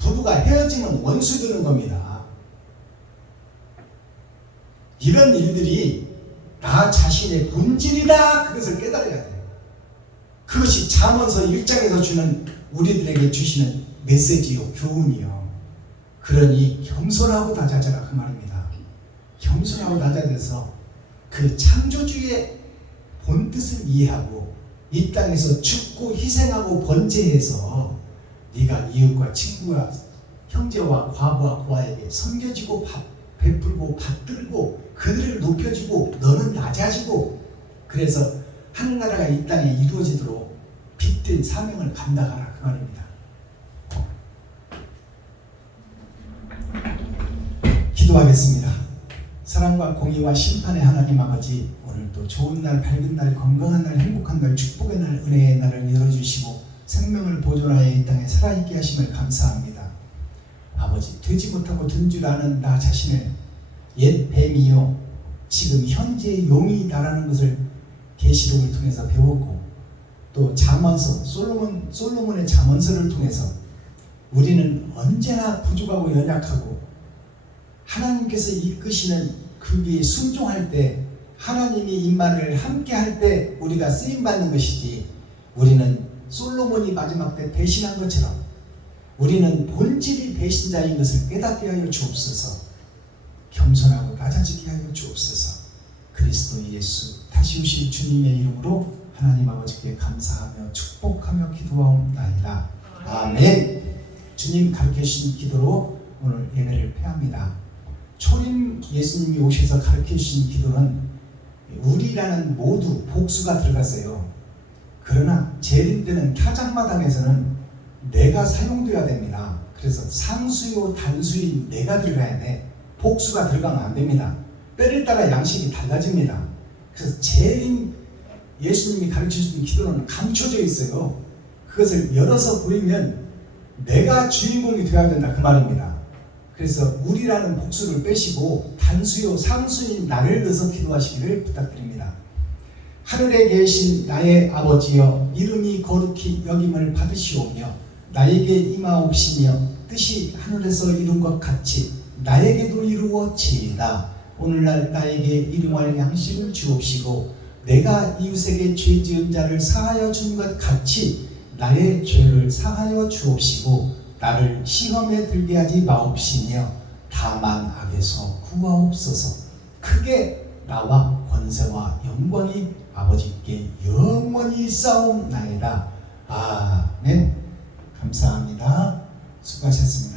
부부가 헤어지면 원수 되는 겁니다. 이런 일들이 나 자신의 본질이다. 그것을 깨달아야 돼요. 그것이 잠언서 1장에서 주는 우리들에게 주시는 메시지요, 교훈이요. 그러니 겸손하고 다자자라 그 말입니다. 겸손하고 다자돼서 그 창조주의 본뜻을 이해하고 이 땅에서 죽고 희생하고 번제해서 네가 이웃과 친구와 형제와 과부와 고아에게 섬겨지고 베풀고 받들고 그들을 높여주고 너는 낮아지고 그래서 하늘나라가 이 땅에 이루어지도록 빚된 사명을 감당하라 그 말입니다. 기도하겠습니다. 사랑과 공의와 심판의 하나님 아버지, 오늘도 좋은 날, 밝은 날, 건강한 날, 행복한 날, 축복의 날, 은혜의 날을 열어주시고 생명을 보존하여 이 땅에 살아있게 하심을 감사합니다. 아버지, 되지 못하고 든 줄 아는 나 자신을 옛 뱀이요 지금 현재의 용이다라는 것을 계시록을 통해서 배웠고 또 잠언서, 솔로몬의 잠언서를 통해서 우리는 언제나 부족하고 연약하고 하나님께서 이끄시는 그에 순종할 때 하나님이 임마를 함께 할 때 우리가 쓰임받는 것이지 우리는 솔로몬이 마지막 때 배신한 것처럼 우리는 본질이 배신자인 것을 깨닫게 하여 주옵소서. 겸손하고 낮아지게 하여 주옵소서. 그리스도 예수 다시 오실 주님의 이름으로 하나님 아버지께 감사하며 축복하며 기도하옵나이다. 아멘. 주님 가르쳐 주신 기도로 오늘 예배를 폐합니다. 초림 예수님이 오셔서 가르쳐 주신 기도는 우리라는 모두 복수가 들어갔어요. 그러나 재림되는 타작마당에서는 내가 사용되어야 됩니다. 그래서 상수요 단수인 내가 들어가야 돼. 복수가 들어가면 안 됩니다. 때를 따라 양식이 달라집니다. 그래서 제일 예수님이 가르쳐주신 기도는 감춰져 있어요. 그것을 열어서 보이면 내가 주인공이 되어야 된다 그 말입니다. 그래서 우리라는 복수를 빼시고 단수요 상수인 나를 넣어서 기도하시기를 부탁드립니다. 하늘에 계신 나의 아버지여 이름이 거룩히 여김을 받으시오며 나에게 임하옵시며 뜻이 하늘에서 이룬 것 같이 나에게도 이루어지이다. 오늘날 나에게 일용할 양식을 주옵시고 내가 이웃에게 죄 지은 자를 사하여 준 것 같이 나의 죄를 사하여 주옵시고 나를 시험에 들게 하지 마옵시며 다만 악에서 구하옵소서. 크게 나와 권세와 영광이 아버지께 영원히 싸움나이다. 아멘. 감사합니다. 수고하셨습니다.